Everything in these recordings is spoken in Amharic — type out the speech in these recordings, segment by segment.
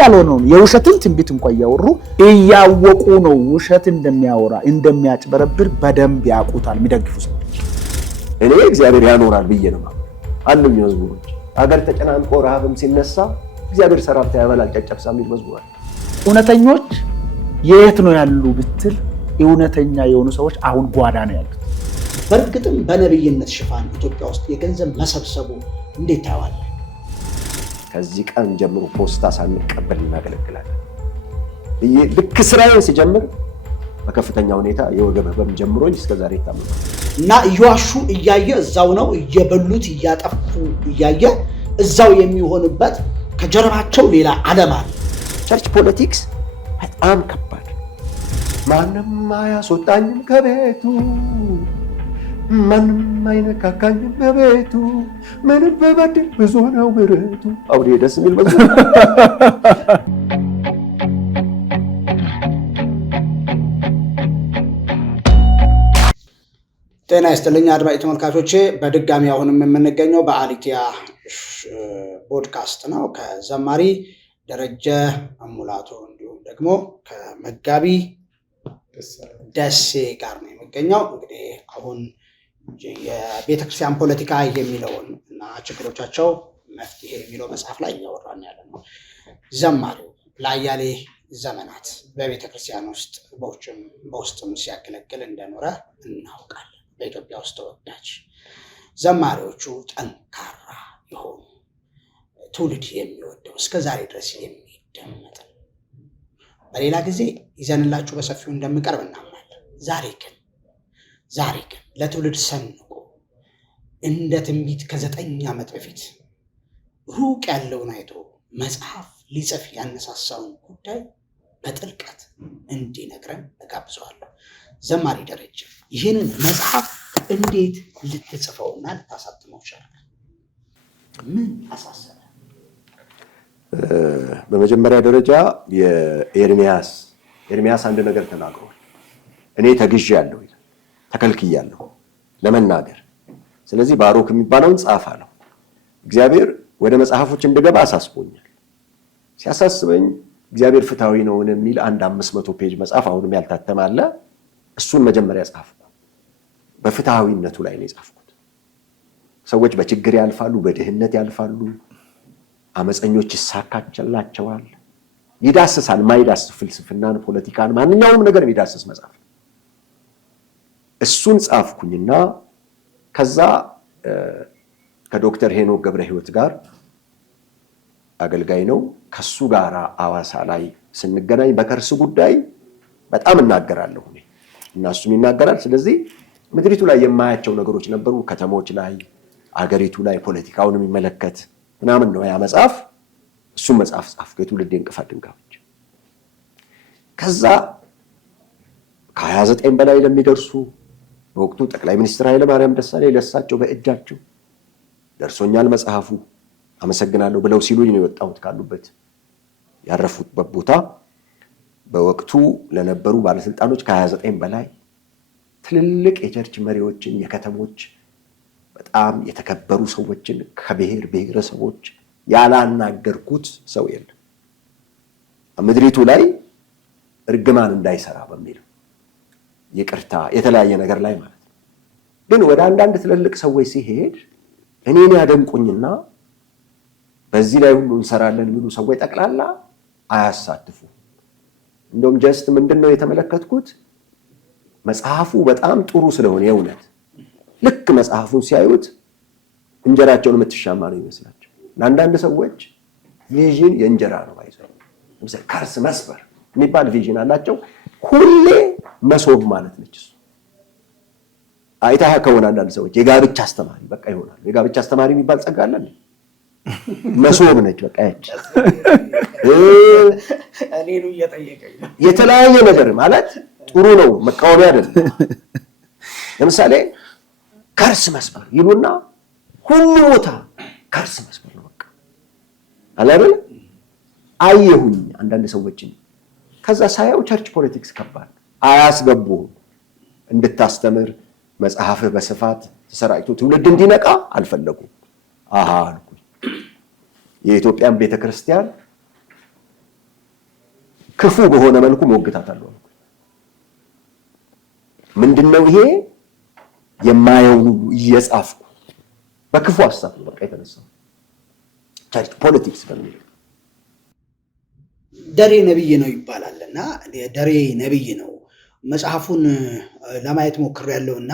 ያልሆነው የውሸትን ትንቢት እንኳን ያወሩ እያወቁ ነው ውሸት እንደሚያወራ እንደሚያጭበረብር በደንብ ያውቁታል የሚደግፉ ሰዎች። እኔ እግዚአብሔር ያኖራል ብዬ ነው አሉኝ መዝሙሮች። አገር ተጨናንቆ ረሃብም ሲነሳ እግዚአብሔር ሰራብታ ያበላል ጨጨብሳ የሚል መዝሙር። እውነተኞች የት ነው ያሉ ብትል እውነተኛ የሆኑ ሰዎች አሁን ጓዳ ነው ያሉት። በእርግጥም በነብይነት ሽፋን ኢትዮጵያ ውስጥ የገንዘብ መሰብሰቡ እንዴት ታያዋለህ? ከዚህ ቀን ጀምሮ ፖስታ ሳንቀበል እናገለግላለን። ልክ ስራዬን ሲጀምር በከፍተኛ ሁኔታ የወገብ ህመም ጀምሮኝ እስከዛሬ ይታመማል። እና እየዋሹ እያየ እዛው ነው እየበሉት እያጠፉ እያየ እዛው የሚሆንበት ከጀርባቸው ሌላ ዓለም አለ። ቸርች ፖለቲክስ በጣም ከባድ። ማንም አያስወጣኝም ከቤቱ፣ ማንም አይነካካኝም በቤቱ፣ ምንም በበድል ብዙ ነው ምሕረቱ። አውዴ ደስ የሚል መዝሙር። ጤና ይስጥልኝ አድማጭ ተመልካቾቼ፣ በድጋሚ አሁንም የምንገኘው በአሊቲያ ፖድካስት ነው። ከዘማሪ ደረጀ ሙላቱ እንዲሁም ደግሞ ከመጋቢ ደሴ ጋር ነው የሚገኘው። እንግዲህ አሁን የቤተክርስቲያን ፖለቲካ የሚለውን እና ችግሮቻቸው መፍትሄ የሚለው መጽሐፍ ላይ እያወራን ያለ ነው። ዘማሪው ለአያሌ ዘመናት በቤተክርስቲያን ውስጥ በውስጥም ሲያገለግል እንደኖረ እናውቃለን። በኢትዮጵያ ውስጥ ተወዳጅ ዘማሪዎቹ ጠንካራ የሆኑ ትውልድ የሚወደው እስከ ዛሬ ድረስ የሚደመጥ በሌላ ጊዜ ይዘንላችሁ በሰፊው እንደምቀርብ እናምናለን። ዛሬ ግን ለትውልድ ሰንቆ እንደ ትንቢት ከ9 ዓመት በፊት ሩቅ ያለውን አይቶ መጽሐፍ ሊጽፍ ያነሳሳውን ጉዳይ በጥልቀት እንዲነግረን እጋብዘዋለሁ። ዘማሪ ደረጀ ይህንን መጽሐፍ እንዴት ልትጽፈውና ልታሳትመው ቻልክ? ምን አሳሰበ? በመጀመሪያ ደረጃ ኤርሚያስ አንድ ነገር ተናግሯል። እኔ ተግዣለሁ፣ ተከልክያለሁ ለመናገር። ስለዚህ ባሮክ የሚባለውን ጻፍ አለው። እግዚአብሔር ወደ መጽሐፎች እንደገባ አሳስቦኛል። ሲያሳስበኝ እግዚአብሔር ፍትሃዊ ነው የሚል አንድ 500 ፔጅ መጽሐፍ አሁንም ያልታተመ አለ። እሱን መጀመሪያ ጻፍኩ። በፍትሃዊነቱ ላይ ነው የጻፍኩት። ሰዎች በችግር ያልፋሉ፣ በድህነት ያልፋሉ፣ አመፀኞች ይሳካቸላቸዋል። ይዳስሳል። ማይዳስስ ፍልስፍናን፣ ፖለቲካን፣ ማንኛውንም ነገር የሚዳስስ መጽሐፍ። እሱን ጻፍኩኝና ከዛ ከዶክተር ሄኖክ ገብረ ሕይወት ጋር አገልጋይ ነው፣ ከሱ ጋር አዋሳ ላይ ስንገናኝ በከርስ ጉዳይ በጣም እናገራለሁ እና እሱም ይናገራል። ስለዚህ ምድሪቱ ላይ የማያቸው ነገሮች ነበሩ፣ ከተሞች ላይ፣ አገሪቱ ላይ ፖለቲካውን የሚመለከት ምናምን ነው ያ መጽሐፍ። እሱም መጽሐፍ ጻፍኩ፣ የትውልድ እንቅፋት ድንጋዮች። ከዛ ከ29 በላይ ለሚደርሱ በወቅቱ ጠቅላይ ሚኒስትር ኃይለ ማርያም ደሳለኝ ለሳቸው በእጃቸው ደርሶኛል መጽሐፉ አመሰግናለሁ ብለው ሲሉኝ ነው የወጣሁት ካሉበት ያረፉበት ቦታ። በወቅቱ ለነበሩ ባለስልጣኖች ከ29 በላይ ትልልቅ የቸርች መሪዎችን፣ የከተሞች በጣም የተከበሩ ሰዎችን፣ ከብሔር ብሔረሰቦች ያላናገርኩት ሰው የለም። ምድሪቱ ላይ እርግማን እንዳይሰራ በሚል ይቅርታ የተለያየ ነገር ላይ ማለት ነው። ግን ወደ አንዳንድ ትልልቅ ሰዎች ሲሄድ እኔን ያደንቁኝና በዚህ ላይ ሁሉ እንሰራለን የሚሉ ሰዎች ጠቅላላ አያሳትፉ። እንደውም ጀስት ምንድነው የተመለከትኩት መጽሐፉ በጣም ጥሩ ስለሆነ የእውነት ልክ መጽሐፉን ሲያዩት እንጀራቸውን የምትሻማ ነው ይመስላቸው። ለአንዳንድ ሰዎች ቪዥን የእንጀራ ነው አይዘው። ለምሳሌ ከርስ መስበር የሚባል ቪዥን አላቸው። ሁሌ መሶብ ማለት ነች እሱ። አይታህ ከሆነ አንዳንድ ሰዎች የጋብቻ አስተማሪ በቃ ይሆናል። የጋብቻ አስተማሪ የሚባል ጸጋ አለ። መሶብ ነች በቃ ያቺ። እኔኑ እየጠየቀኝ ነው። የተለያየ ነገር ማለት ጥሩ ነው፣ መቃወሚያ አይደለም። ለምሳሌ ከርስ መስበር ይሉና ሁሉ ቦታ ከርስ መስበር ነው በቃ አላበለ አየሁኝ አንዳንድ ሰዎችን። ከዛ ሳያው ቸርች ፖለቲክስ ከባድ አያስገቡም። እንድታስተምር መጽሐፍህ በስፋት ተሰራጭቶ ትውልድ እንዲነቃ አልፈለጉም። አሃ አልኩኝ። የኢትዮጵያን ቤተክርስቲያን ክፉ በሆነ መልኩ ሞግታታለሁ። ምንድነው ይሄ? የማየው እየጻፍኩ በክፉ ሐሳብ ነው በቃ የተነሳው። ቻርጅ ፖለቲክስ በሚል ደሬ ነብይ ነው ይባላልና ደሬ ነብይ ነው። መጽሐፉን ለማየት ሞክሬያለሁና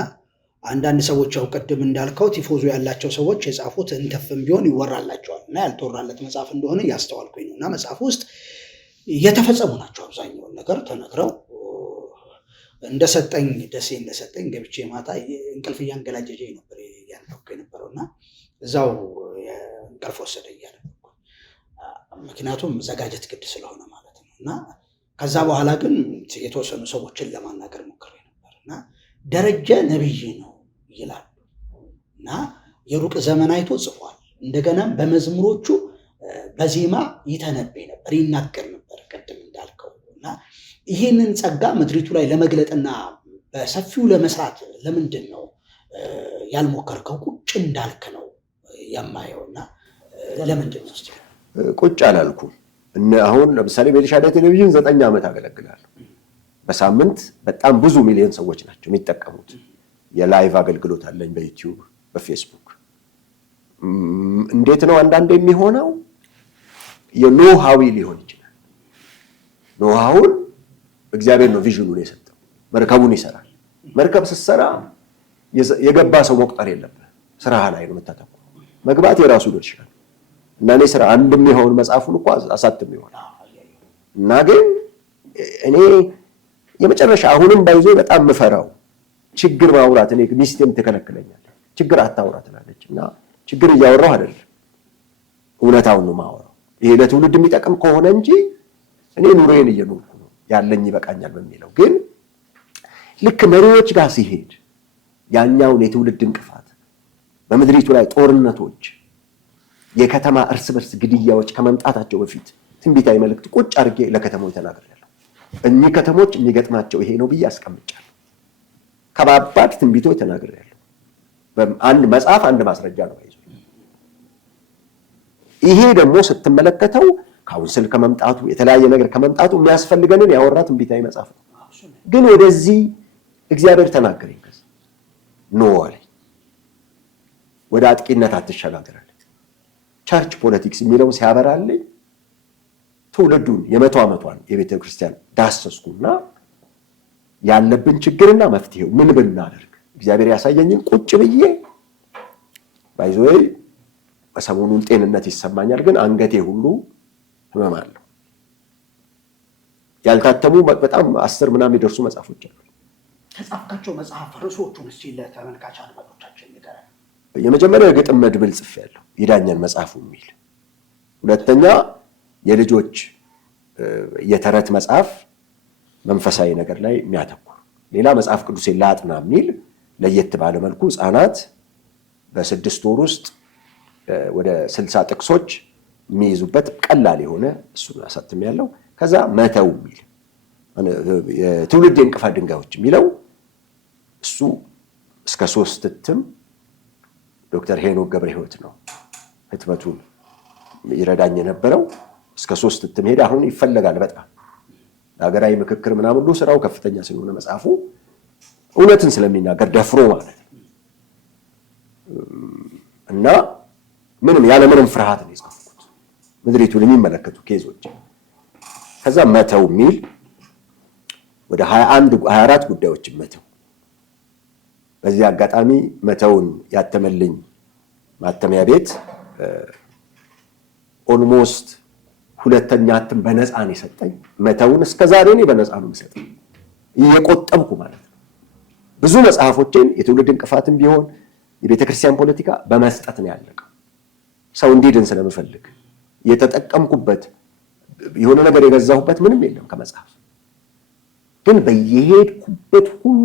አንዳንድ ሰዎች ያው ቅድም እንዳልከው ቲፎዞ ያላቸው ሰዎች የጻፉት እንተፍም ቢሆን ይወራላቸዋል እና ያልተወራለት መጽሐፍ እንደሆነ ያስተዋልኩኝ ነው። እና መጽሐፉ ውስጥ የተፈጸሙ ናቸው አብዛኛውን ነገር ተነግረው እንደሰጠኝ ደሴ እንደሰጠኝ ገብቼ ማታ እንቅልፍ እያንገላጀጀኝ ነበር ያነበብኩ የነበረውና እዛው እንቅልፍ ወሰደ እያነበብኩ ምክንያቱም መዘጋጀት ግድ ስለሆነ ማለት ነው። እና ከዛ በኋላ ግን የተወሰኑ ሰዎችን ለማናገር ሞክሬ ነበርና ደረጀ ነብይ ነው ይላል እና የሩቅ ዘመን አይቶ ጽፏል። እንደገና በመዝሙሮቹ በዜማ ይተነበይ ነበር ይናገር ነበር ቅድም እንዳልከው። እና ይህንን ጸጋ ምድሪቱ ላይ ለመግለጥና በሰፊው ለመስራት ለምንድን ነው ያልሞከርከው? ቁጭ እንዳልክ ነው የማየውና ለምንድን ነው? ቁጭ አላልኩም። አሁን ለምሳሌ በኤልሻዳይ ቴሌቪዥን 9 ዓመት አገለግላለሁ። በሳምንት በጣም ብዙ ሚሊዮን ሰዎች ናቸው የሚጠቀሙት። የላይቭ አገልግሎት አለኝ በዩቲዩብ በፌስቡክ። እንዴት ነው አንዳንድ የሚሆነው? የኖሃዊ ሊሆን ይችላል። ኖሃውን እግዚአብሔር ነው ቪዥኑን የሰጠው። መርከቡን ይሰራል። መርከብ ስትሰራ የገባ ሰው መቁጠር የለብህ። ስራህ ላይ ነው የምታተኩረው። መግባት የራሱ ድርሻ ነው። እና እኔ ስራ አንድም ይሆን መጽሐፉን እኮ አሳትም ይሆናል እና ግን እኔ የመጨረሻ አሁንም ባይዞ በጣም ምፈራው ችግር ማውራት። እኔ ሚስቴም ትከለክለኛለች፣ ችግር አታውራ ትላለች። እና ችግር እያወራሁ አይደለም፣ እውነታውን ነው ማወራው። ይሄ ለትውልድ የሚጠቅም ከሆነ እንጂ እኔ ኑሮዬን እየኖርኩ ነው ያለኝ ይበቃኛል በሚለው። ግን ልክ መሪዎች ጋር ሲሄድ ያኛውን የትውልድ እንቅፋት በምድሪቱ ላይ ጦርነቶች፣ የከተማ እርስ በርስ ግድያዎች ከመምጣታቸው በፊት ትንቢታዊ መልእክት ቁጭ አድርጌ ለከተማው ተናግሬያለሁ። እኚህ ከተሞች የሚገጥማቸው ይሄ ነው ብዬ አስቀምጫለሁ። ከባባድ ትንቢቶች ተናግሬያለሁ። አንድ መጽሐፍ አንድ ማስረጃ ነው ይዞ። ይሄ ደግሞ ስትመለከተው ካውንስል ከመምጣቱ የተለያየ ነገር ከመምጣቱ የሚያስፈልገንን ያወራ ትንቢታዊ መጽሐፍ ነው። ግን ወደዚህ እግዚአብሔር ተናገረኝ። ከዛ ኖ አለኝ፣ ወደ አጥቂነት አትሸጋገራለህ። ቸርች ፖለቲክስ የሚለው ሲያበራልኝ ትውልዱን የ100 ዓመቷን የቤተ ክርስቲያን ዳሰስኩና ያለብን ችግርና መፍትሄው ምን ብናደርግ እግዚአብሔር ያሳየኝን ቁጭ ብዬ ባይዞይ በሰሞኑን ጤንነት ይሰማኛል፣ ግን አንገቴ ሁሉ ህመም አለው። ያልታተሙ በጣም 10 ምናምን የሚደርሱ መጽሐፎች አሉ። ከጻፍካቸው መጽሐፍ ርዕሶቹን እስኪ ለተመልካች አድማጮቻችን ንገረን። የመጀመሪያው የግጥም መድብል ጽፌያለሁ፣ ይዳኘን መጽሐፉ የሚል። ሁለተኛ የልጆች የተረት መጽሐፍ መንፈሳዊ ነገር ላይ የሚያተኩር። ሌላ መጽሐፍ ቅዱሴን ላጥና የሚል ለየት ባለ መልኩ ህፃናት በ6 ወር ውስጥ ወደ 60 ጥቅሶች የሚይዙበት ቀላል የሆነ እሱን አሳትሜያለሁ። ከዛ መተው የሚል የትውልድ የእንቅፋት ድንጋዮች የሚለው እሱ እስከ 3 እትም ዶክተር ሄኖክ ገብረ ሕይወት ነው ህትመቱን ይረዳኝ የነበረው። እስከ 3 እትም ሄደ። አሁን ይፈለጋል በጣም ሀገራዊ ምክክር ምናምን ሁሉ ስራው ከፍተኛ ስለሆነ መጽሐፉ እውነትን ስለሚናገር ደፍሮ ማለት ነው እና ምንም ያለ ምንም ፍርሃት ነው የጻፍኩት ምድሪቱን የሚመለከቱ ኬዞች። ከዛ መተው የሚል ወደ 24 ጉዳዮችን መተው። በዚህ አጋጣሚ መተውን ያተመልኝ ማተሚያ ቤት ኦልሞስት 2ኛ እትም በነፃ ነው የሰጠኝ። መተውን እስከዛሬ እኔ በነፃ ነው የምሰጠው እየቆጠብኩ ማለት ነው። ብዙ መጽሐፎችን የትውልድ እንቅፋትም ቢሆን የቤተክርስቲያን ፖለቲካ በመስጠት ነው ያለቀው። ሰው እንዲድን ስለምፈልግ የተጠቀምኩበት የሆነ ነገር የገዛሁበት ምንም የለም ከመጽሐፍ። ግን በየሄድኩበት ሁሉ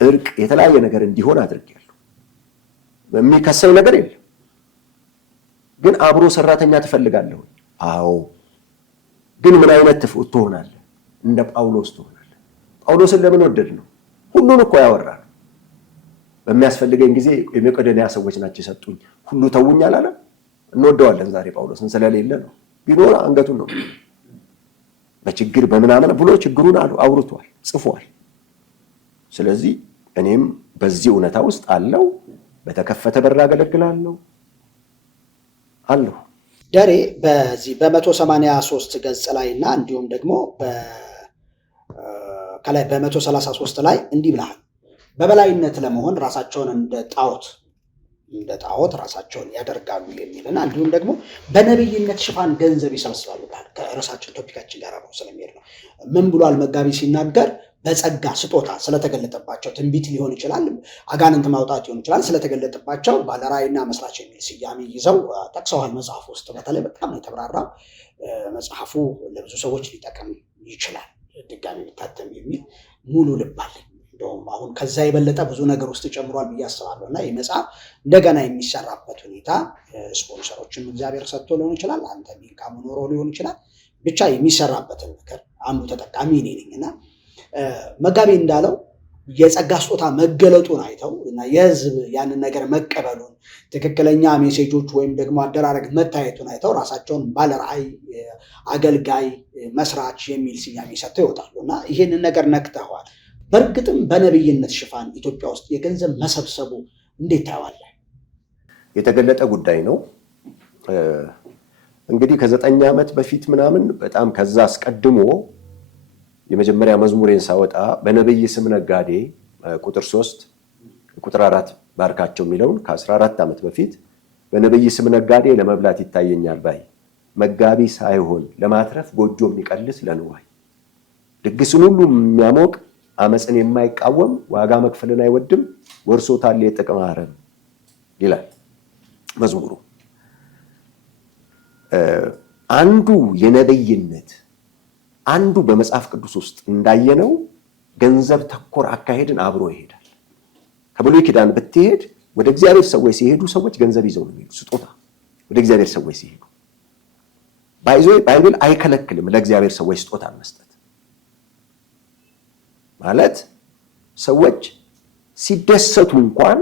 እርቅ የተለያየ ነገር እንዲሆን አድርጌያለሁ። የሚከሰው ነገር የለም። ግን አብሮ ሰራተኛ ትፈልጋለህ? አዎ። ግን ምን አይነት ትሆናለህ? እንደ ጳውሎስ ትሆናለህ። ጳውሎስን ለምን ወደድ ነው? ሁሉን እኮ ያወራል። በሚያስፈልገኝ ጊዜ የመቄዶንያ ሰዎች ናቸው የሰጡኝ። ሁሉ ተውኝ አላለም። እንወደዋለን ዛሬ ጳውሎስን ስለሌለ ነው። ቢኖር አንገቱን ነው። በችግር በምናምን ብሎ ችግሩን አውርቷል፣ ጽፏል። ስለዚህ እኔም በዚህ እውነታ ውስጥ አለው በተከፈተ በር አገለግላለሁ አለሁ። ደሬ በዚህ በ183 ገጽ ላይ እና እንዲሁም ደግሞ ከላይ በ133 ላይ እንዲህ ብለሃል። በበላይነት ለመሆን ራሳቸውን እንደ ጣዖት ራሳቸውን ያደርጋሉ የሚልና እንዲሁም ደግሞ በነብይነት ሽፋን ገንዘብ ይሰበስባሉ ብለሃል። ከርዕሳችን ቶፒካችን ጋር ነው ስለሚሄድ ነው። ምን ብሏል መጋቢ ሲናገር? በጸጋ ስጦታ ስለተገለጠባቸው ትንቢት ሊሆን ይችላል፣ አጋንንት ማውጣት ሊሆን ይችላል፣ ስለተገለጠባቸው ባለራዕይና መስራች የሚል ስያሜ ይዘው ጠቅሰዋል መጽሐፉ ውስጥ። በተለይ በጣም ነው የተብራራው መጽሐፉ። ለብዙ ሰዎች ሊጠቅም ይችላል ድጋሚ ሊታተም የሚል ሙሉ ልብ አለኝ። እንደውም አሁን ከዛ የበለጠ ብዙ ነገር ውስጥ ጨምሯል ብዬ አስባለሁ። እና ይህ መጽሐፍ እንደገና የሚሰራበት ሁኔታ ስፖንሰሮችም እግዚአብሔር ሰጥቶ ሊሆን ይችላል፣ አንተ ሚንካሙ ኖሮ ሊሆን ይችላል። ብቻ የሚሰራበትን ነገር አንዱ ተጠቃሚ እኔ ነኝ። እና መጋቢ እንዳለው የጸጋ ስጦታ መገለጡን አይተው እና የህዝብ ያንን ነገር መቀበሉን ትክክለኛ ሜሴጆች ወይም ደግሞ አደራረግ መታየቱን አይተው ራሳቸውን ባለራዕይ፣ አገልጋይ፣ መስራች የሚል ስያሜ ሰጥተው ይወጣሉ። እና ይህንን ነገር ነክተዋል። በእርግጥም በነብይነት ሽፋን ኢትዮጵያ ውስጥ የገንዘብ መሰብሰቡ እንዴት ታየዋለህ? የተገለጠ ጉዳይ ነው። እንግዲህ ከ9 ዓመት በፊት ምናምን በጣም ከዛ አስቀድሞ የመጀመሪያ መዝሙሬን ሳወጣ በነብይ ስም ነጋዴ ቁጥር 3 ቁጥር 4 ባርካቸው የሚለውን ከ14 ዓመት በፊት በነብይ ስም ነጋዴ ለመብላት ይታየኛል ባይ መጋቢ ሳይሆን ለማትረፍ ጎጆ የሚቀልስ ለንዋይ ድግስን ሁሉ የሚያሞቅ አመፅን የማይቃወም ዋጋ መክፈልን አይወድም ወርሶታል የጥቅም አረም ይላል መዝሙሩ። አንዱ የነብይነት አንዱ በመጽሐፍ ቅዱስ ውስጥ እንዳየነው ገንዘብ ተኮር አካሄድን አብሮ ይሄዳል። ከብሉይ ኪዳን ብትሄድ ወደ እግዚአብሔር ሰዎች ሲሄዱ ሰዎች ገንዘብ ይዘው ነው የሚሄዱ። ስጦታ ወደ እግዚአብሔር ሰዎች ሲሄዱ ባይብል አይከለክልም ለእግዚአብሔር ሰዎች ስጦታ መስጠት። ማለት ሰዎች ሲደሰቱ እንኳን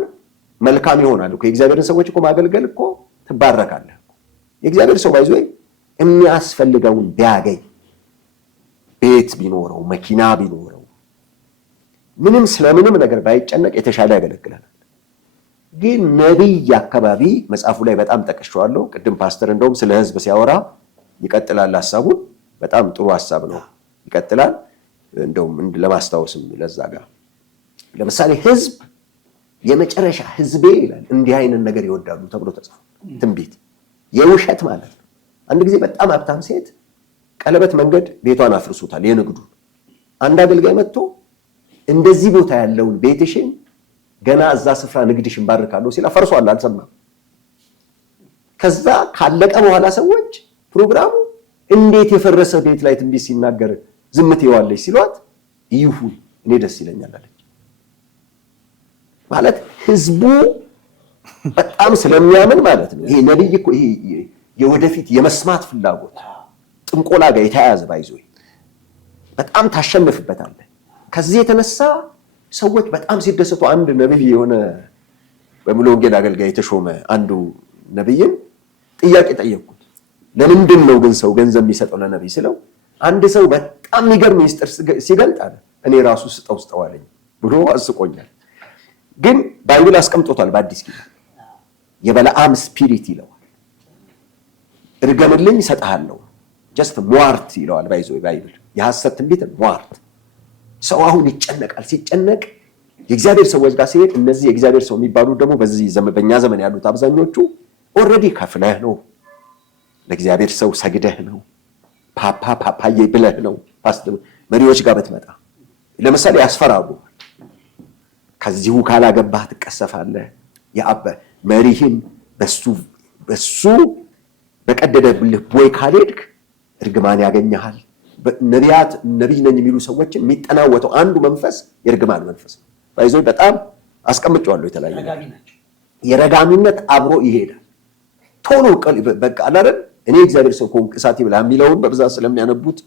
መልካም ይሆናል እኮ። የእግዚአብሔርን ሰዎች እኮ ማገልገል እኮ ትባረካለህ። የእግዚአብሔር ሰው የሚያስፈልገውን ቢያገኝ ቤት ቢኖረው መኪና ቢኖረው ምንም ስለምንም ነገር ባይጨነቅ የተሻለ ያገለግላል። ግን ነብይ አካባቢ መጽሐፉ ላይ በጣም ጠቅሼዋለሁ። ቅድም ፓስተር እንደውም ስለ ህዝብ ሲያወራ ይቀጥላል ሐሳቡን። በጣም ጥሩ ሐሳብ ነው፣ ይቀጥላል። እንደውም ለማስታወስም ለዛ ጋር ለምሳሌ ህዝብ የመጨረሻ ህዝቤ ይላል እንዲህ አይነት ነገር ይወዳሉ ተብሎ ተጽፏል። ትንቢት የውሸት ማለት ነው። አንድ ጊዜ በጣም ሀብታም ሴት ቀለበት መንገድ ቤቷን አፍርሱታል የንግዱ። አንድ አገልጋይ መጥቶ እንደዚህ ቦታ ያለውን ቤትሽን ገና እዛ ስፍራ ንግድሽን ባርካለሁ ሲል ፈርሷል፣ አልሰማም። ከዛ ካለቀ በኋላ ሰዎች ፕሮግራሙ እንዴት የፈረሰ ቤት ላይ ትንቢት ሲናገር ዝም ትይዋለሽ ሲሏት ይሁን እኔ ደስ ይለኛል አለች። ማለት ህዝቡ በጣም ስለሚያምን ማለት ነው። ይሄ ነብይ እኮ ይሄ የወደፊት የመስማት ፍላጎት ጥንቆላ ጋር የተያያዘ ባይዞ በጣም ታሸንፍበታለህ። ከዚህ የተነሳ ሰዎች በጣም ሲደሰቱ አንድ ነብይ የሆነ በሙሉ ወንጌል አገልጋይ የተሾመ አንዱ ነብይን ጥያቄ ጠየቁት። ለምንድን ነው ግን ሰው ገንዘብ የሚሰጠው ለነብይ ስለው አንድ ሰው በጣም የሚገርም ሚስጥር ሲገልጥ አለ እኔ ራሱ ስጠው አለኝ ብሎ አስቆኛል። ግን ባይብል አስቀምጦታል በአዲስ ኪዳን የበለዓም ስፒሪት ይለዋል። እርገምልኝ እሰጥሃለሁ ጀስት ሟርት ይለዋል ባይብል የሐሰት ትንቢት ሟርት። ሰው አሁን ይጨነቃል። ሲጨነቅ የእግዚአብሔር ሰዎች ጋር ሲሄድ እነዚህ የእግዚአብሔር ሰው የሚባሉ ደግሞ በእኛ ዘመን ያሉት አብዛኞቹ ኦልሬዲ ከፍለህ ነው፣ ለእግዚአብሔር ሰው ሰግደህ ነው፣ ፓፓዬ ብለህ ነው። መሪዎች ጋር በትመጣ ለምሳሌ ያስፈራሩ። ከዚሁ ካላገባህ ትቀሰፋለህ። መሪህን በሱ በቀደደብልህ ቦይ ካልሄድክ እርግማን ያገኘሃል። ነቢይ ነኝ የሚሉ ሰዎችን የሚጠናወተው አንዱ መንፈስ የእርግማን መንፈስ ነው። ባይዞ በጣም አስቀምጬዋለሁ። የተለያየ የረጋሚነት አብሮ ይሄዳል። ቶሎ በቃ አላረን እኔ እግዚአብሔር ሰው ኮንክ እሳት ይብላ የሚለውን በብዛት ስለሚያነቡት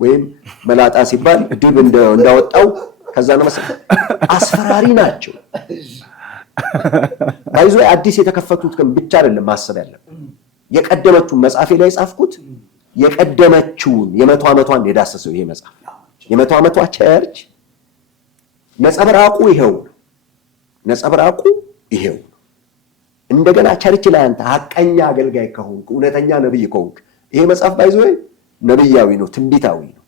ወይም መላጣ ሲባል ድብ እንዳወጣው ከዛ ነው መሰለኝ አስፈራሪ ናቸው። ባይዞ አዲስ የተከፈቱት ግን ብቻ አይደለም ማሰብ ያለብን። የቀደመችው መጽሐፌ ላይ ጻፍኩት የቀደመችውን የ100 ዓመቷን የዳሰሰው ይሄ መጽሐፍ። የ100 ዓመቷ ቸርች ነጸብራቁ ይሄው ነጸብራቁ ይሄው። እንደገና ቸርች ላይ አንተ ሐቀኛ አገልጋይ ከሆንክ እውነተኛ ነብይ ከሆንክ ይሄ መጽሐፍ ባይዘው ነብያዊ ነው፣ ትንቢታዊ ነው።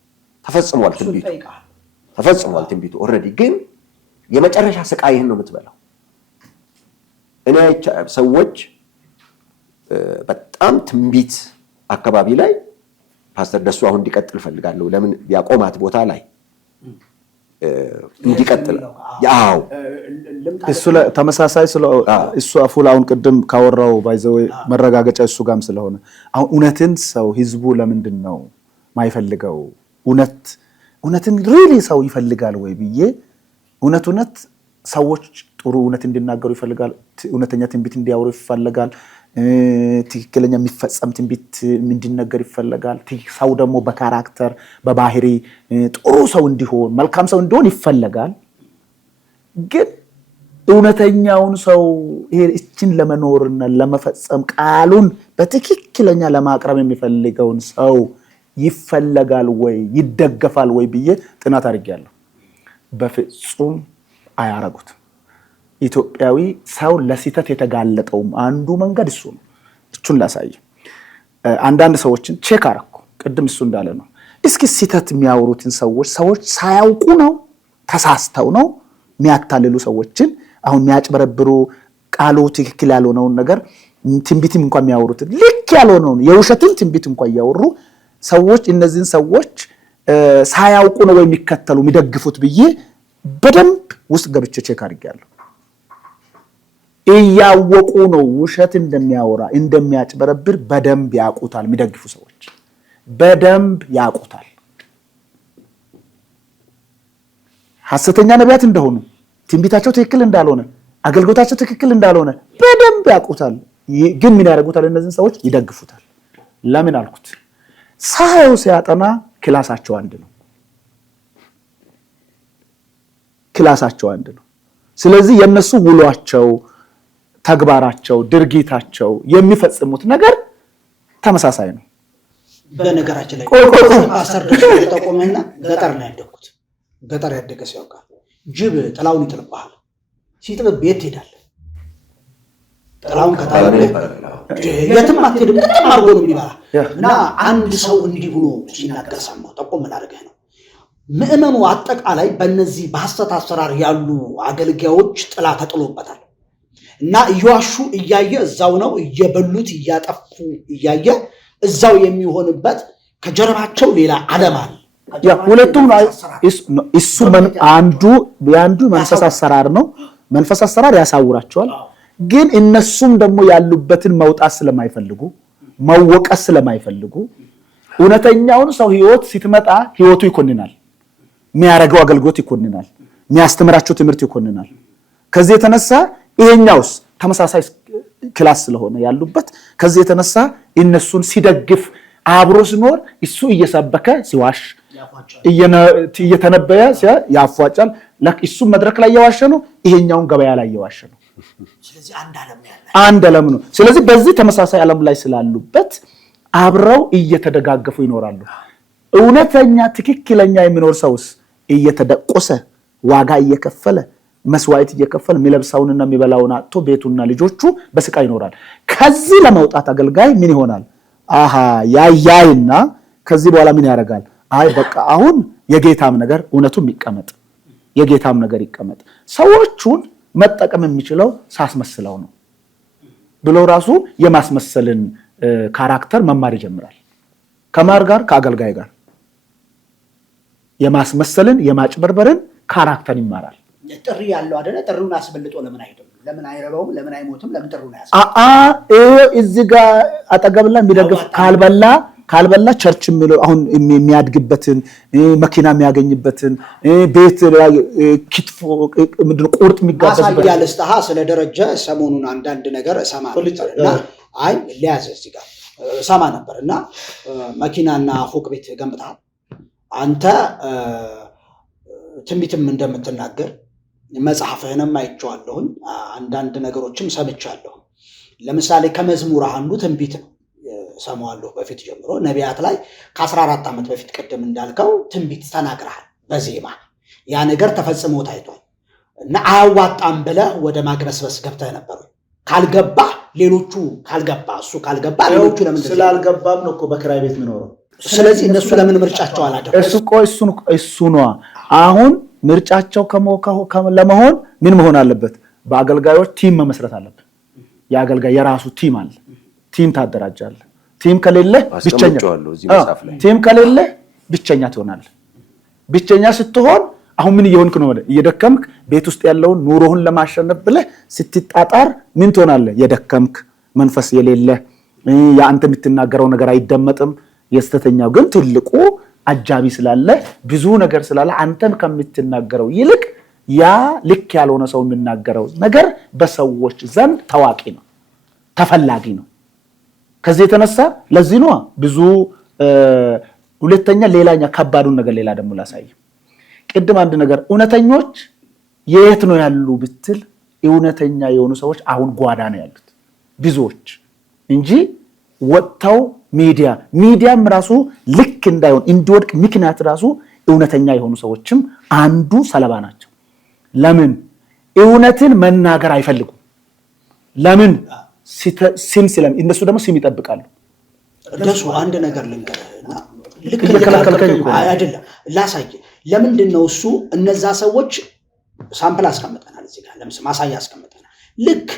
ተፈጽሟል ትንቢቱ ኦልሬዲ። ግን የመጨረሻ ስቃይህን ነው የምትበላው። እኔ ሰዎች በጣም ትንቢት አካባቢ ላይ ፓስተር ደሱ አሁን እንዲቀጥል ፈልጋለሁ። ለምን ያቆማት ቦታ ላይ እንዲቀጥል ያው እሱ ተመሳሳይ እሱ አፉል አሁን ቅድም ካወራው ባይዘው መረጋገጫ እሱ ጋም ስለሆነ አሁን እውነትን ሰው ህዝቡ ለምንድን ነው ማይፈልገው? እውነትን ሪሊ ሰው ይፈልጋል ወይ ብዬ እውነት ሰዎች ጥሩ እውነት እንዲናገሩ ይፈልጋል። እውነተኛ ትንቢት እንዲያወሩ ይፈልጋል። ትክክለኛ የሚፈጸም ትንቢት እንዲነገር ይፈልጋል። ሰው ደግሞ በካራክተር በባህሪ ጥሩ ሰው እንዲሆን መልካም ሰው እንዲሆን ይፈልጋል። ግን እውነተኛውን ሰው እቺን ለመኖርና ለመፈጸም ቃሉን በትክክለኛ ለማቅረብ የሚፈልገውን ሰው ይፈልጋል ወይ ይደገፋል ወይ ብዬ ጥናት አድርጌያለሁ። በፍጹም አያረጉትም። ኢትዮጵያዊ ሰው ለሲተት የተጋለጠው አንዱ መንገድ እሱ ነው። እሱን ላሳይ። አንዳንድ ሰዎችን ቼክ አረኩ። ቅድም እሱ እንዳለ ነው። እስኪ ሲተት የሚያወሩትን ሰዎች ሳያውቁ ነው ተሳስተው ነው የሚያታልሉ ሰዎችን አሁን የሚያጭበረብሩ ቃሉ ትክክል ያልሆነውን ነገር ትንቢትም እንኳን የሚያወሩትን ልክ ያልሆነውን የውሸትን ትንቢት እንኳን እያወሩ ሰዎች እነዚህን ሰዎች ሳያውቁ ነው የሚከተሉ የሚደግፉት ብዬ በደንብ ውስጥ ገብቼ ቼክ አድርጌያለሁ። እያወቁ ነው ውሸት እንደሚያወራ እንደሚያጭበረብር በደንብ ያውቁታል። የሚደግፉ ሰዎች በደንብ ያውቁታል። ሐሰተኛ ነቢያት እንደሆኑ ትንቢታቸው ትክክል እንዳልሆነ አገልግሎታቸው ትክክል እንዳልሆነ በደንብ ያውቁታል። ግን ምን ያደርጉታል? እነዚህን ሰዎች ይደግፉታል። ለምን አልኩት? ሳይው ሲያጠና ክላሳቸው አንድ ነው። ስለዚህ የነሱ ውሏቸው፣ ተግባራቸው፣ ድርጊታቸው የሚፈጽሙት ነገር ተመሳሳይ ነው። በነገራችን ላይ አሰርደሽ ተቆመና ገጠር ነው ያደኩት። ገጠር ያደገ ሰው ያውቃል። ጅብ ጥላውን ይጥልብሃል። ሲጥል ቤት ትሄዳለህ። ጥላውን ከታለ የትም አትሄድም። በጣም አድርጎ ነው የሚበላ እና አንድ ሰው እንዲህ ብሎ ሲናገር ሰማሁ። ጠቆም ላድርግህ ነው። ምዕመኑ አጠቃላይ በእነዚህ በሐሰት አሰራር ያሉ አገልጋዮች ጥላ ተጥሎበታል እና እየዋሹ እያየ እዛው ነው እየበሉት እያጠፉ እያየ እዛው የሚሆንበት ከጀርባቸው ሌላ ዓለም አለ። ሁለቱም እሱ አንዱ መንፈስ አሰራር ነው። መንፈስ አሰራር ያሳውራቸዋል። ግን እነሱም ደግሞ ያሉበትን መውጣት ስለማይፈልጉ መወቀስ ስለማይፈልጉ እውነተኛውን ሰው ህይወት ሲትመጣ ህይወቱ ይኮንናል። የሚያረጋው አገልግሎት ይኮንናል። የሚያስተምራቸው ትምህርት ይኮንናል። ከዚህ የተነሳ ይሄኛውስ ተመሳሳይ ክላስ ስለሆነ ያሉበት ከዚህ የተነሳ እነሱን ሲደግፍ አብሮ ሲኖር እሱ እየሰበከ ሲዋሽ እየተነበየ ያፏጫል። እሱ መድረክ ላይ እየዋሸ ነው፣ ይሄኛውን ገበያ ላይ እየዋሸ ነው። ስለዚህ አንድ ዓለም ነው። ስለዚህ በዚህ ተመሳሳይ ዓለም ላይ ስላሉበት አብረው እየተደጋገፉ ይኖራሉ። እውነተኛ ትክክለኛ የሚኖር ሰውስ እየተደቆሰ ዋጋ እየከፈለ መስዋዕት እየከፈለ የሚለብሳውንና የሚበላውን አጥቶ ቤቱና ልጆቹ በስቃይ ይኖራል። ከዚህ ለመውጣት አገልጋይ ምን ይሆናል? ያይና ከዚህ በኋላ ምን ያደርጋል? በቃ አሁን የጌታም ነገር እውነቱም ይቀመጥ፣ የጌታም ነገር ይቀመጥ፣ ሰዎቹን መጠቀም የሚችለው ሳስመስለው ነው ብሎ ራሱ የማስመሰልን ካራክተር መማር ይጀምራል። ከማር ጋር ከአገልጋይ ጋር የማስመሰልን የማጭበርበርን ካራክተር ይማራል። ጥሪ ያለው አይደለ? ጥሩን አስበልጦ ለምን አይደለም? ለምን አይረባውም? ለምን አይሞትም? ለምን ጥሩን ያስበልጣል? እዚህ ጋር አጠገብላ የሚደግፍ ካልበላ ቸርች የሚለው አሁን የሚያድግበትን መኪና የሚያገኝበትን ቤት ክትፎ ምንድነው ቁርጥ የሚጋበዝበት ያለስታሃ ስለደረጀ ሰሞኑን አንዳንድ ነገር እሰማ ነበርና ሊያዘ እዚህ ጋር እሰማ ነበርና መኪናና ፎቅ ቤት ገንብተሃል አንተ ትንቢትም እንደምትናገር መጽሐፍህንም አይቼዋለሁኝ፣ አንዳንድ ነገሮችም ሰምቻለሁ። ለምሳሌ ከመዝሙር አንዱ ትንቢት ነው። ሰማዋለሁ በፊት ጀምሮ ነቢያት ላይ ከ14 ዓመት በፊት ቅድም እንዳልከው ትንቢት ተናግረሃል በዜማ ያ ነገር ተፈጽሞ ታይቷል እና አያዋጣም ብለህ ወደ ማግበስበስ ገብተህ ነበር ካልገባ ሌሎቹ ካልገባ እሱ ካልገባ ሌሎቹ ለምን ስላልገባም ነው እኮ በክራይ ቤት የሚኖረው ስለዚህ እነሱ ለምን ምርጫቸው አላደረጉም እሱ ነው አሁን ምርጫቸው ለመሆን ምን መሆን አለበት በአገልጋዮች ቲም መመስረት አለበት የአገልጋይ የራሱ ቲም አለ ቲም ታደራጃለህ ቲም ከሌለ ብቸኛ ትሆናለህ ብቸኛ ስትሆን አሁን ምን እየሆንክ ነው እየደከምክ ቤት ውስጥ ያለውን ኑሮህን ለማሸነፍ ብለህ ስትጣጣር ምን ትሆናለህ የደከምክ መንፈስ የሌለ ያንተ የምትናገረው ነገር አይደመጥም የስተተኛው ግን ትልቁ አጃቢ ስላለ ብዙ ነገር ስላለ አንተም ከምትናገረው ይልቅ ያ ልክ ያልሆነ ሰው የሚናገረው ነገር በሰዎች ዘንድ ታዋቂ ነው ተፈላጊ ነው ከዚህ የተነሳ ለዚህ ነው ብዙ ሁለተኛ ሌላኛ ከባዱን ነገር ሌላ ደግሞ ላሳይ ቅድም አንድ ነገር እውነተኞች የት ነው ያሉ ብትል እውነተኛ የሆኑ ሰዎች አሁን ጓዳ ነው ያሉት ብዙዎች እንጂ ወጥተው ሚዲያም ራሱ ልክ እንዳይሆን እንዲወድቅ ምክንያት ራሱ እውነተኛ የሆኑ ሰዎችም አንዱ ሰለባ ናቸው ለምን እውነትን መናገር አይፈልጉም ለምን ሲም ሲለም እነሱ ደግሞ ሲም ይጠብቃሉ ደሱ አንድ ነገር ልንገርና ልክ አይደለም ላሳይ ለምንድን ነው እሱ እነዛ ሰዎች ሳምፕል አስቀምጠናል እዚህ ጋር ለምሳሌ ማሳያ አስቀምጠናል ልክ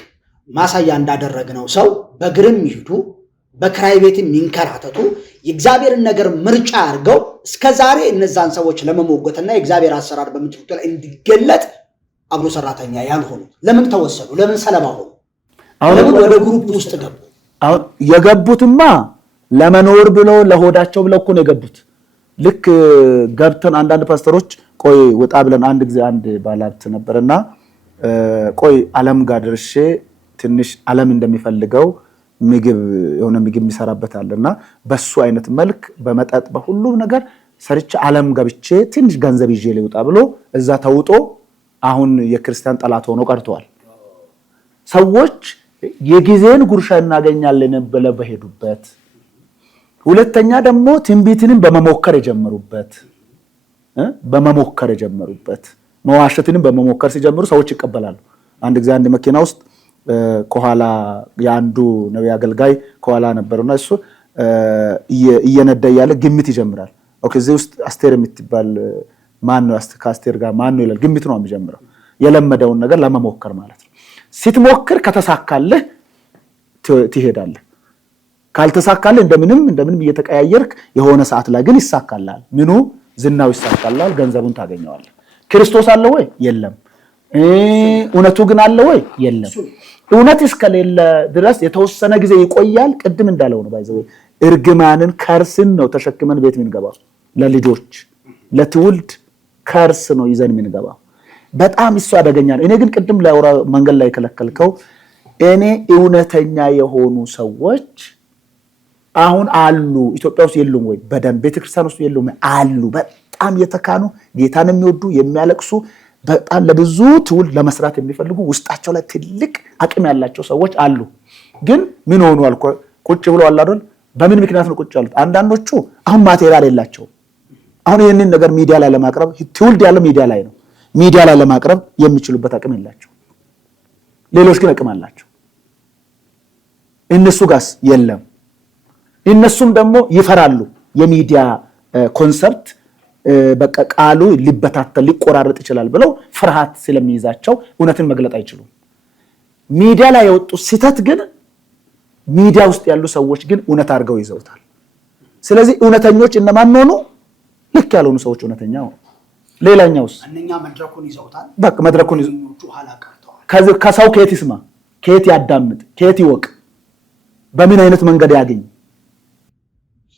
ማሳያ እንዳደረግነው ሰው በግርም ይሁዱ በክራይ ቤትም ይንከራተቱ የእግዚአብሔርን ነገር ምርጫ አድርገው እስከዛሬ እነዛን ሰዎች ለመሞገትና የእግዚአብሔር አሰራር በምትሉት ላይ እንዲገለጥ አብሮ ሰራተኛ ያልሆኑ ለምን ተወሰዱ ለምን ሰለባ ሆኑ አሁን ወደ ግሩፕ ውስጥ ገቡ አሁን የገቡትማ ለመኖር ብሎ ለሆዳቸው ብለው እኮ ነው የገቡት ልክ ገብተን አንዳንድ ፓስተሮች ቆይ ወጣ ብለን አንድ ጊዜ አንድ ባላብት ነበርና ቆይ ዓለም ጋር ድርሼ ትንሽ ዓለም እንደሚፈልገው ምግብ የሆነ ምግብ የሚሰራበታልና በሱ አይነት መልክ በመጣጥ በሁሉ ነገር ሰርቼ ዓለም ገብቼ ትንሽ ገንዘብ ይዤ ልውጣ ብሎ እዛ ተውጦ አሁን የክርስቲያን ጠላት ሆኖ ቀርተዋል ሰዎች የጊዜን ጉርሻ እናገኛለን ብለው በሄዱበት ሁለተኛ ደግሞ ትንቢትንም በመሞከር የጀመሩበት መዋሸትንም በመሞከር ሲጀምሩ ሰዎች ይቀበላሉ አንድ ጊዜ አንድ መኪና ውስጥ ከኋላ ያንዱ ነብይ አገልጋይ ከኋላ ነበርና እሱ እየነዳ ያለ ግምት ይጀምራል ኦኬ እዚህ ውስጥ አስቴር የምትባል ማን ነው ከአስቴር ጋር ማን ነው ይላል ግምት ነው የሚጀምረው የለመደውን ነገር ለመሞከር ማለት ነው ስትሞክር ከተሳካልህ ትሄዳለህ ካልተሳካልህ እንደምንም እየተቀያየርክ የሆነ ሰዓት ላይ ግን ይሳካልሃል ምኑ ዝናው ይሳካልሃል ገንዘቡን ታገኘዋለህ ክርስቶስ አለ ወይ የለም እውነቱ ግን አለ ወይ የለም እውነት እስከሌለ ድረስ የተወሰነ ጊዜ ይቆያል ቅድም እንዳለው ነው ባይዘው እርግማንን ከርስን ነው ተሸክመን ቤት ምንገባው ለልጆች ለትውልድ ከርስ ነው ይዘን ምንገባው በጣም እሱ አደገኛ ነው እኔ ግን ቅድም ላውራ መንገድ ላይ ከለከልከው እኔ እውነተኛ የሆኑ ሰዎች አሁን አሉ ኢትዮጵያ ውስጥ የሉም ወይ በደም ቤተክርስቲያን ውስጥ የሉም አሉ በጣም የተካኑ ጌታን የሚወዱ የሚያለቅሱ በጣም ለብዙ ትውልድ ለመስራት የሚፈልጉ ውስጣቸው ላይ ትልቅ አቅም ያላቸው ሰዎች አሉ ግን ምን ሆኑ አልኩ ቁጭ ብለው አይደል በምን ምክንያት ነው ቁጭ ያሉት አንዳንዶቹ አሁን ማቴሪያል የላቸው አሁን ይሄንን ነገር ሚዲያ ላይ ለማቅረብ ትውልድ ያለው ሚዲያ ላይ ለማቅረብ የሚችሉበት አቅም የላቸው ሌሎች ግን አቅም አላቸው እነሱ ጋስ የለም እነሱም ደግሞ ይፈራሉ የሚዲያ ኮንሰፕት በቃ ቃሉ ሊበታተል ሊቆራረጥ ይችላል ብለው ፍርሃት ስለሚይዛቸው እውነትን መግለጥ አይችሉም ሚዲያ ላይ የወጡ ሲተት ግን ሚዲያ ውስጥ ያሉ ሰዎች ግን እውነት አድርገው ይዘውታል ስለዚህ እውነተኞች እነማን ሆኑ ልክ ያልሆኑ ሰዎች እውነተኛው ሌላኛውስ እነኛ መድረኩን ይዘውታል በቃ መድረኩን ይዘው ኋላ ቀርተዋል ከሰው ከየት ይስማ ከየት ያዳምጥ ከየት ይወቅ በምን አይነት መንገድ ያገኝ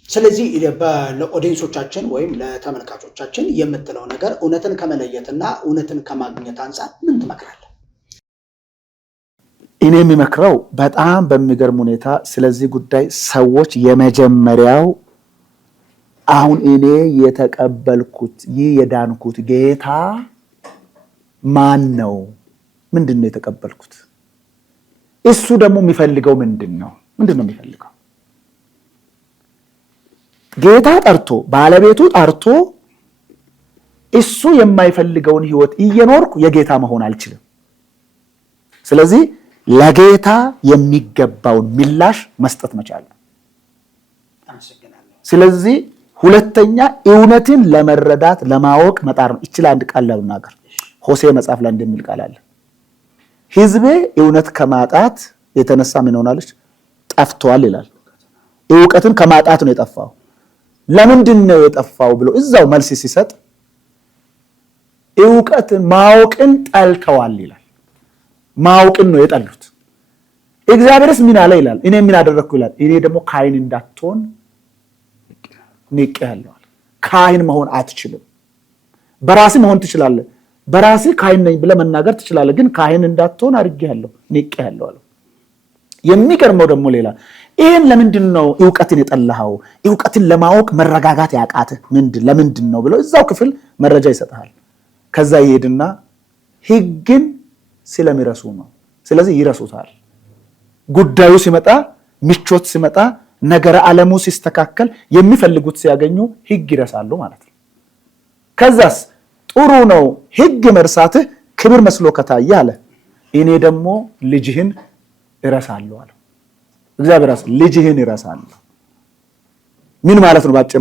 ስለዚህ ለኦዲየንሶቻችን ወይም ለተመልካቾቻችን የምትለው ነገር እውነትን ከመለየትና እውነትን ከማግኘት አንፃር ምን ትመክራለህ እኔ የሚመክረው በጣም በሚገርም ሁኔታ ስለዚህ ጉዳይ ሰዎች የመጀመሪያው አሁን እኔ የተቀበልኩት የዳንኩት ጌታ ማን ነው ምንድነው የተቀበልኩት እሱ ደግሞ የሚፈልገው ምንድነው የሚፈልገው ጌታ ጠርቶ ባለቤቱ ጠርቶ እሱ የማይፈልገውን ህይወት እየኖርኩ የጌታ መሆን አልችልም። ስለዚህ ለጌታ የሚገባውን ምላሽ መስጠት መቻል ነው። ስለዚህ ሁለተኛ እውነትን ለመረዳት ለማወቅ መጣር ነው። ይችላል አንድ ቃል ለመናገር ሆሴ መጽሐፍ ላይ እንደሚል ቃል አለ። ህዝቤ እውነት ከማጣት የተነሳ ምን ሆናለች? ጠፍቷል ይላል። እውቀትን ከማጣት ነው የጠፋው። ለምንድን ነው የጠፋው ብሎ እዛው መልስ ሲሰጥ እውቀትን ማወቅን ጠልተዋል ይላል። ማወቅን ነው የጠሉት። እግዚአብሔርስ ምን አለ ይላል? እኔ ምን አደረግኩ ይላል? እኔ ደግሞ ካህን እንዳትሆን ንቄሃለሁ። ካህን መሆን አትችልም። በራስህ መሆን ትችላለህ። በራስህ ካህን ነኝ ብለህ መናገር ትችላለህ፣ ግን ካህን እንዳትሆን አድርጌሃለሁ፣ ንቄሃለሁ አለ። የሚገርመው ደግሞ ሌላ ይሄን ለምንድን ነው እውቀትን የጠላኸው? እውቀትን ለማወቅ መረጋጋት ያቃትህ ለምንድን ነው ብሎ እዛው ክፍል መረጃ ይሰጥሃል። ከዛ ይሄድና ህግን ስለሚረሱ ነው። ስለዚህ ይረሱታል። ጉዳዩ ሲመጣ፣ ምቾት ሲመጣ፣ ነገረ ዓለሙ ሲስተካከል፣ የሚፈልጉት ሲያገኙ ህግ ይረሳሉ ማለት ነው። ከዛስ ጥሩ ነው ህግ መርሳትህ ክብር መስሎ ከታየ አለ እኔ ደግሞ ልጅህን እረሳለሁ አለ። እግዚአብሔር ልጅህን ይረሳለሁ። ምን ማለት ነው? ባጭ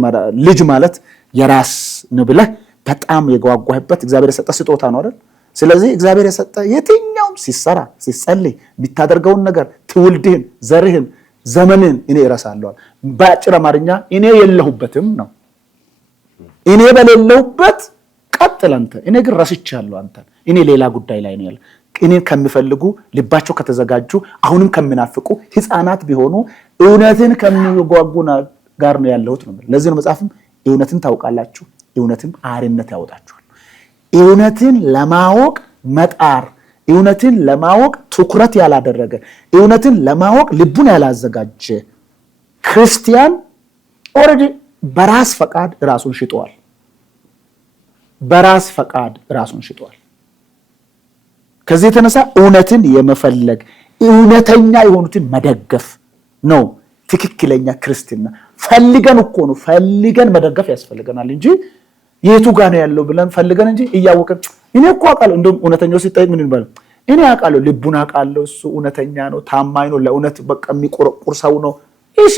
ልጅ ማለት የራስ ነው ብለህ በጣም የጓጓህበት እግዚአብሔር የሰጠ ስጦታ ነው አይደል? ስለዚህ እግዚአብሔር የሰጠ የትኛውም ሲሰራ ሲጸልይ የሚታደርገውን ነገር ትውልድህን፣ ዘርህን፣ ዘመንን እኔ እረሳለሁ። በአጭር አማርኛ እኔ የለሁበትም ነው። እኔ በሌለሁበት ቀጥል አንተ፣ እኔ ግን ረስቻለሁ አንተ። እኔ ሌላ ጉዳይ ላይ ነው ያለ። እኔን ከሚፈልጉ ልባቸው ከተዘጋጁ አሁንም ከሚናፍቁ ህፃናት ቢሆኑ እውነትን ከሚጓጉ ጋር ነው ያለሁት ነው። ለዚህ ነው መጽሐፍም እውነትን ታውቃላችሁ እውነትም አርነት ያወጣችኋል። እውነትን ለማወቅ መጣር፣ እውነትን ለማወቅ ትኩረት ያላደረገ፣ እውነትን ለማወቅ ልቡን ያላዘጋጀ ክርስቲያን ኦልሬዲ በራስ ፈቃድ ራሱን ሽጧል። በራስ ፈቃድ ራሱን ሽጧል። ከዚህ የተነሳ እውነትን የመፈለግ እውነተኛ የሆኑትን መደገፍ ነው ትክክለኛ ክርስትና። ፈልገን እኮ ነው ፈልገን መደገፍ ያስፈልገናል እንጂ የቱ ጋር ነው ያለው ብለን ፈልገን እንጂ እያወቅን እኔ እኮ አውቃለሁ። እንደውም እውነተኛው ሲጠይቅ ምን ይባላል? እኔ አውቃለሁ፣ ልቡን አውቃለሁ፣ እሱ እውነተኛ ነው፣ ታማኝ ነው፣ ለእውነት በቃ የሚቆረቁር ሰው ነው። እሺ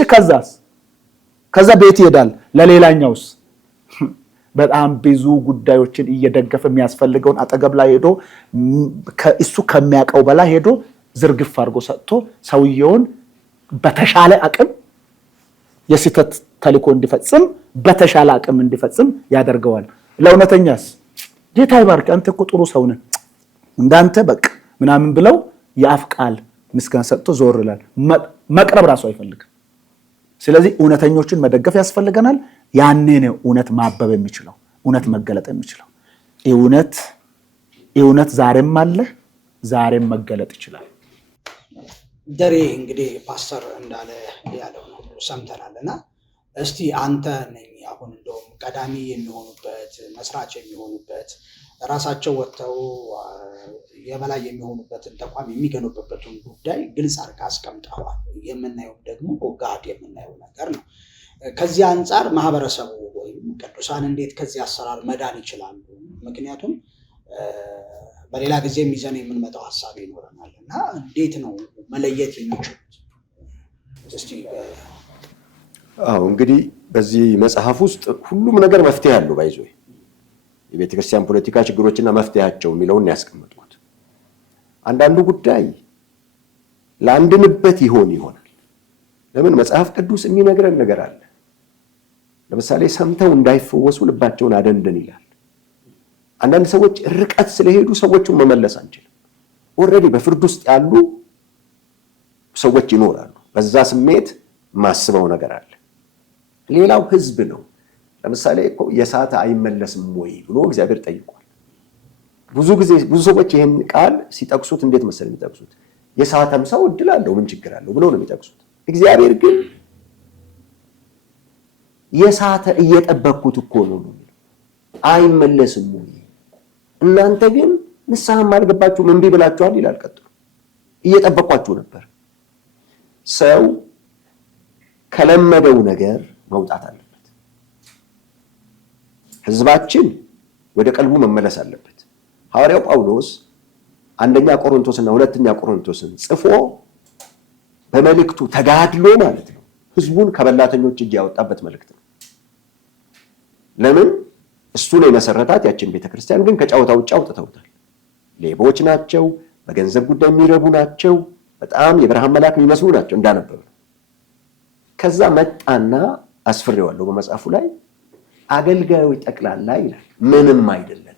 ከዛ ቤት ይሄዳል። ለሌላኛውስ በጣም ብዙ ጉዳዮችን እየደገፈ የሚያስፈልገውን አጠገብ ላይ ሄዶ እሱ ከሚያውቀው በላይ ሄዶ ዝርግፍ አድርጎ ሰጥቶ ሰውየውን በተሻለ አቅም የስህተት ተልእኮ እንዲፈጽም በተሻለ አቅም እንዲፈጽም ያደርገዋል። ለእውነተኛስ ጌታ ይባርክ አንተ እኮ ጥሩ ሰው ነህ እንዳንተ በቃ ምናምን ብለው የአፍ ቃል ምስጋና ሰጥቶ ዞር ይላል። መቅረብ ራሱ አይፈልግም። ስለዚህ እውነተኞችን መደገፍ ያስፈልገናል። ያኔ ነው እውነት ማበብ የሚችለው፣ እውነት መገለጥ የሚችለው። እውነት ዛሬም አለ፣ ዛሬም መገለጥ ይችላል። ደሬ እንግዲህ ፓስተር እንዳለ ያለው ነው ሰምተናል። እና እስቲ አንተ ነኝ አሁን እንደውም ቀዳሚ የሚሆኑበት መስራች የሚሆኑበት ራሳቸው ወጥተው የበላይ የሚሆኑበትን ተቋም የሚገነቡበትን ጉዳይ ግልጽ አድርገህ አስቀምጠዋል። የምናየው ደግሞ ጋድ የምናየው ነገር ነው። ከዚህ አንጻር ማህበረሰቡ ወይም ቅዱሳን እንዴት ከዚህ አሰራር መዳን ይችላሉ? ምክንያቱም በሌላ ጊዜ ይዘን የምንመጣው ሀሳብ ይኖረናል እና እንዴት ነው መለየት የሚችሉት? እስቲ እንግዲህ በዚህ መጽሐፍ ውስጥ ሁሉም ነገር መፍትሄ አለው። ባይዞ የቤተ ክርስቲያን ፖለቲካ ችግሮችና መፍትሄያቸው የሚለውን ያስቀምጡት። አንዳንዱ ጉዳይ ላንድንበት ይሆናል። ለምን መጽሐፍ ቅዱስ የሚነግረን ነገር አለ። ለምሳሌ ሰምተው እንዳይፈወሱ ልባቸውን አደንድን ይላል። አንዳንድ ሰዎች ርቀት ስለሄዱ ሰዎቹን መመለስ አንችልም። ኦልሬዲ በፍርድ ውስጥ ያሉ ሰዎች ይኖራሉ። በዛ ስሜት ማስበው ነገር አለ። ሌላው ህዝብ ነው። ለምሳሌ እኮ የሳተ አይመለስም ወይ ብሎ እግዚአብሔር ጠይቋል። ብዙ ሰዎች ይህን ቃል ሲጠቅሱት እንዴት መሰለኝ የሚጠቅሱት? የሳተም ሰው እድል አለው ምን ችግር አለው ብሎ ነው የሚጠቅሱት። እግዚአብሔር ግን የሳተ እየጠበቅኩት እኮ ነው አይመለስም ወይ? እናንተ ግን ንስሐም አልገባችሁም እምቢ ብላችኋል ይላል። ቀጥሎ እየጠበቋችሁ ነበር። ሰው ከለመደው ነገር መውጣት አለበት። ህዝባችን ወደ ቀልቡ መመለስ አለበት። ሐዋርያው ጳውሎስ አንደኛ ቆሮንቶስና ሁለተኛ ቆሮንቶስን ጽፎ በመልእክቱ ተጋድሎ ማለት ነው ህዝቡን ከበላተኞች እጅ ያወጣበት መልእክት ነው። ለምን? እሱ ነው የመሰረታት ያችን ቤተክርስቲያን፣ ግን ከጫወታ ውጭ አውጥተውታል። ሌቦች ናቸው፣ በገንዘብ ጉዳይ የሚረቡ ናቸው፣ በጣም የብርሃን መልአክ የሚመስሉ ናቸው እንዳነበብ ነው። ከዛ መጣና አስፍሬዋለሁ በመጽሐፉ ላይ አገልጋዮች ጠቅላላ ይላል ምንም አይደለም፣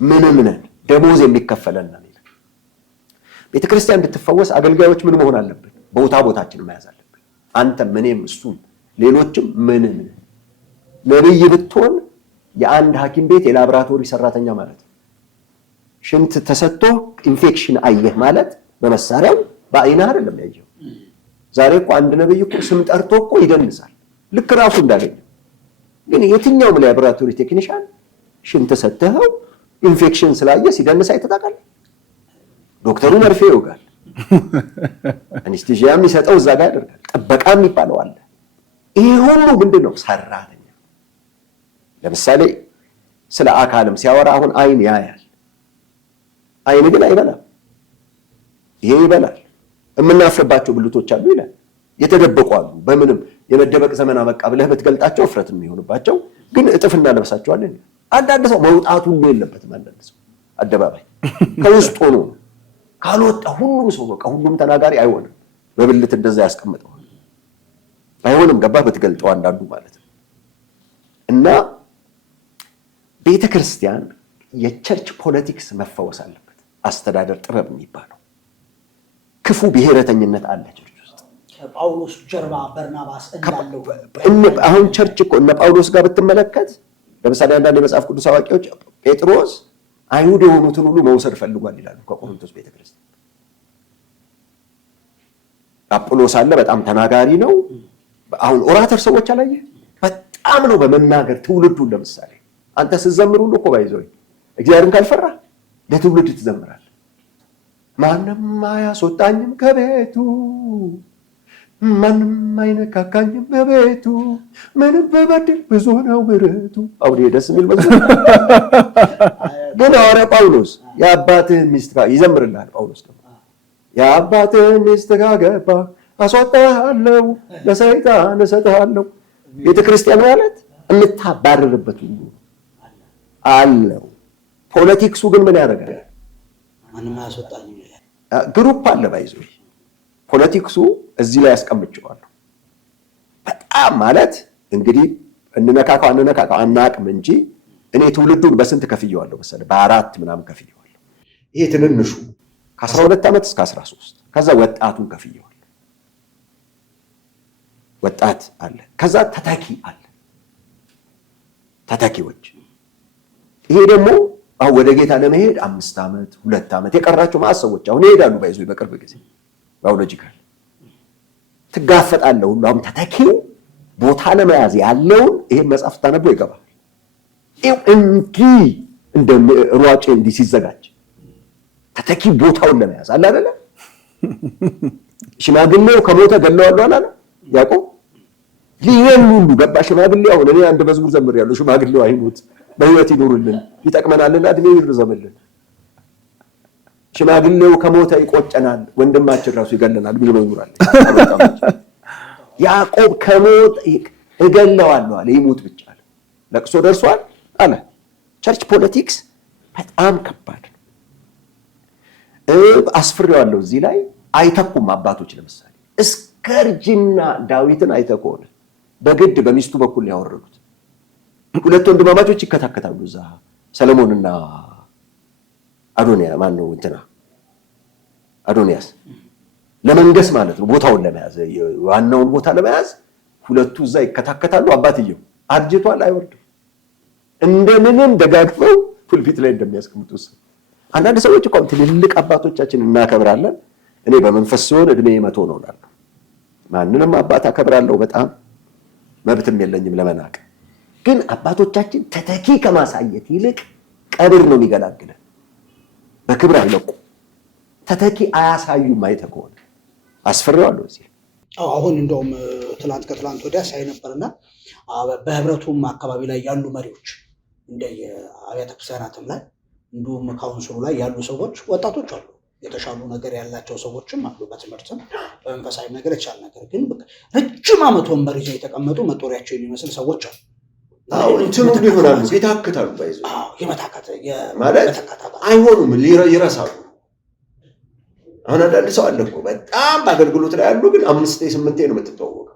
ምንም ነን፣ ደሞዝ የሚከፈለን ነን ይላል። ቤተክርስቲያን እንድትፈወስ አገልጋዮች ምን መሆን አለብን? ቦታችን መያዝ አለብን። አንተም እኔም እሱም ሌሎችም ምንም ነን። ነብይ ብትሆን የአንድ ሐኪም ቤት የላብራቶሪ ሰራተኛ ማለት ነው። ሽንት ተሰጥቶ ኢንፌክሽን አየህ ማለት በመሳሪያው በአይንህ አይደለም ያየው። ዛሬ እኮ አንድ ነብይ እኮ ስም ጠርቶ እኮ ይደንሳል ልክ ራሱ እንዳገኘ። ግን የትኛውም ላብራቶሪ ቴክኒሻን ሽንት ሰጥተኸው ኢንፌክሽን ስላየ ሲደንስ አይተታቃል። ዶክተሩ መርፌ ይወጋል፣ አነስቴዥያ የሚሰጠው እዛ ጋር ያደርጋል፣ ጥበቃ የሚባለው አለ። ይሄ ሁሉ ምንድነው? ሰራተኛ። ለምሳሌ ስለ አካልም ሲያወራ አሁን አይን ያያል፣ አይን ግን አይበላም። ይሄ ይበላል። የምናፍርባቸው ብልቶች አሉ ይላል፣ የተደበቁ አሉ። በምንም የመደበቅ ዘመን አበቃ ብለህ ብትገልጣቸው እፍረት የሚሆንባቸው ግን እጥፍ እናለብሳቸዋለን። አንዳንድ ሰው መውጣቱ ሁሉ የለበትም። አንዳንድ ሰው አደባባይ ከውስጥ ሆኖ ካልወጣ ሁሉም ሰው በቃ ሁሉም ተናጋሪ አይሆንም። በብልት እንደዛ ያስቀምጠዋል አይሆንም። ገባህ? ብትገልጠው አንዳንዱ ማለት ነው። እና ቤተክርስቲያን የቸርች ፖለቲክስ መፈወስ አለበት። አስተዳደር ጥበብ የሚባለው ክፉ ብሔረተኝነት አለ ቸርች ውስጥ። ከጳውሎስ ጀርባ በርናባስ እንዳለው አሁን ቸርች እኮ እነ ጳውሎስ ጋር ብትመለከት ለምሳሌ አንዳንድ የመጽሐፍ ቅዱስ አዋቂዎች ጴጥሮስ አይሁድ የሆኑትን ሁሉ መውሰድ ፈልጓል ይላሉ ከቆሮንቶስ ቤተክርስቲያን። አጵሎስ አለ፣ በጣም ተናጋሪ ነው። አሁን ኦራተር ሰዎች አላየ በጣም ነው በመናገር ትውልዱን። ለምሳሌ አንተ ስትዘምር ሁሉ እኮ ባይዘው እግዚአብሔርን ካልፈራ ለትውልድ ትዘምራለህ። ማንም አያስወጣኝም ከቤቱ፣ ማንም አይነካካኝም በቤቱ፣ ምንም በበድል ብዙ ነው ምሕረቱ። አውዴ ደስ የሚል መዝሙር ግን ሐዋርያ ጳውሎስ የአባትህን ሚስት ይዘምርልሃል። ጳውሎስ ደግሞ የአባትህን ሚስት ካገባ አስወጣሃለሁ፣ ለሰይጣን እሰጥሃለሁ። ቤተክርስቲያን ማለት የምታባርርበት ሁሉ አለው። ፖለቲክሱ ግን ምን ያደርጋል? ማንም አያስወጣኝም ግሩፕ አለ ባይዘው። ፖለቲክሱ እዚህ ላይ ያስቀምጨዋለሁ። በጣም ማለት እንግዲህ እንነካካው አናቅም እንጂ እኔ ትውልዱን በስንት ከፍየዋለሁ መሰለህ? በ4 ምናምን ከፍየዋለሁ። ይሄ ትንንሹ ከ12 ዓመት እስከ 13፣ ከዛ ወጣቱን ከፍየዋለሁ። ወጣት አለ፣ ከዛ ተተኪ አለ፣ ተተኪዎች። ይሄ ደግሞ አሁን ወደ ጌታ ለመሄድ 5 ዓመት 2 ዓመት የቀራቸው ማለት ሰዎች አሁን ይሄዳሉ። ባይዞ በቅርብ ጊዜ ባዮሎጂካል ትጋፈጣለህ ሁሉ። አሁን ተተኪው ቦታ ለመያዝ ያለውን ይሄን መጽሐፍ ታነበው ይገባል። ይሄው እንዲህ እንደ ሯጭ እንዲህ ሲዘጋጅ ተተኪ ቦታውን ለመያዝ አለ አይደለ? ሽማግሌው ከሞተ ገለዋለሁ አላለ ያዕቆብ? ሊሄን ሁሉ ገባ ሽማግሌው። አሁን እኔ አንድ መዝሙር ዘምሬያለሁ። ሽማግሌው አይሞት በህይወት ይኖርልን ይጠቅመናልና እድሜ ይርዘምልን። ሽማግሌው ከሞተ ይቆጨናል፣ ወንድማችን ራሱ ይገለናል ቢል መዝሙር አለ። ያዕቆብ ከሞት እገለዋለሁ አለ፣ ይሞት ብቻ አለ። ለቅሶ ደርሷል አለ። ቸርች ፖለቲክስ በጣም ከባድ ነው። አስፍሬዋለሁ እዚህ ላይ። አይተኩም አባቶች ለምሳሌ እስከ እርጅና ዳዊትን አይተህ ከሆነ በግድ በሚስቱ በኩል ያወረዱት። ሁለት ወንድማማቾች ይከታከታሉ እዛ ሰለሞንና አዶንያ ማነው እንትና አዶንያስ ለመንገስ ማለት ነው፣ ቦታውን ለመያዝ ዋናውን ቦታ ለመያዝ ሁለቱ እዛ ይከታከታሉ። አባትየው አርጅቷል፣ አይወርድም። እንደምንም ደጋግፈው ፑልፒት ላይ እንደሚያስቀምጡት አንዳንድ ሰዎች እኮ ትልልቅ አባቶቻችን እናከብራለን። እኔ በመንፈስ ሲሆን እድሜ 100 ነው እላለሁ። ማንንም አባት አከብራለሁ፣ በጣም መብትም የለኝም ለመናቅ። ግን አባቶቻችን ተተኪ ከማሳየት ይልቅ ቀብር ነው የሚገላግለን። በክብር አይለቁ፣ ተተኪ አያሳዩም። አይተህ ከሆነ አስፈራዋለሁ እዚህ አሁን እንደውም ከትላንት ወዲያ ሳይ ነበርና በህብረቱም አካባቢ ላይ ያሉ መሪዎች እንደ የአብያተ ክርስቲያናትም ላይ እንዲሁም ካውንስሉ ላይ ያሉ ሰዎች ወጣቶች አሉ፣ የተሻሉ ነገር ያላቸው ሰዎችም አሉ፣ በትምህርትም በመንፈሳዊ ነገር የተሻለ ነገር ግን ረጅም ዓመት ወንበር ይዘው የተቀመጡ መጦሪያቸው የሚመስል ሰዎች አሉ። አሁን እንትኑ ይሆናሉ ይታክታሉ፣ ባይዘ የመታከተ ማለት አይሆኑም፣ ይረሳሉ። አሁን አንዳንድ ሰው አለ እኮ በጣም በአገልግሎት ላይ ያሉ ግን 5-8 ነው የምትተዋወቀው።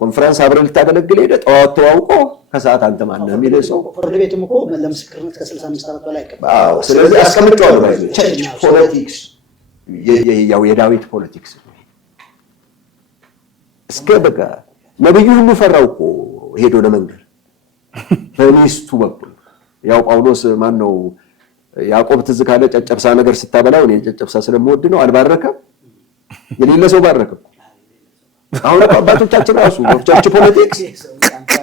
ኮንፈረንስ አብረን ልታገለግል ሄደ ጠዋት ተዋውቆ ከሰዓት አንተ ማነህ የሚልህ ሰው ፍርድ ቤትም እኮ ለምስክርነት ከ65 ዓመት በላይ አይቀበል። አዎ፣ ስለዚህ አስቀምጫለሁ። ባይዘ ቸርች ፖለቲክስ ያው የዳዊት ፖለቲክስ እስከ በቃ ነብዩ ሁሉ ፈራው እኮ ሄዶ ለመንገር በሚስቱ በኩል ያው ጳውሎስ ማን ነው ያዕቆብ ትዝ ካለ ጨጨብሳ ነገር ስታበላው እኔ ጨጨብሳ ስለምወድ ነው አልባረከም፣ የሌለ ሰው ባረከ። አሁን አባቶቻችን ራሱ ቸርች ፖለቲክስ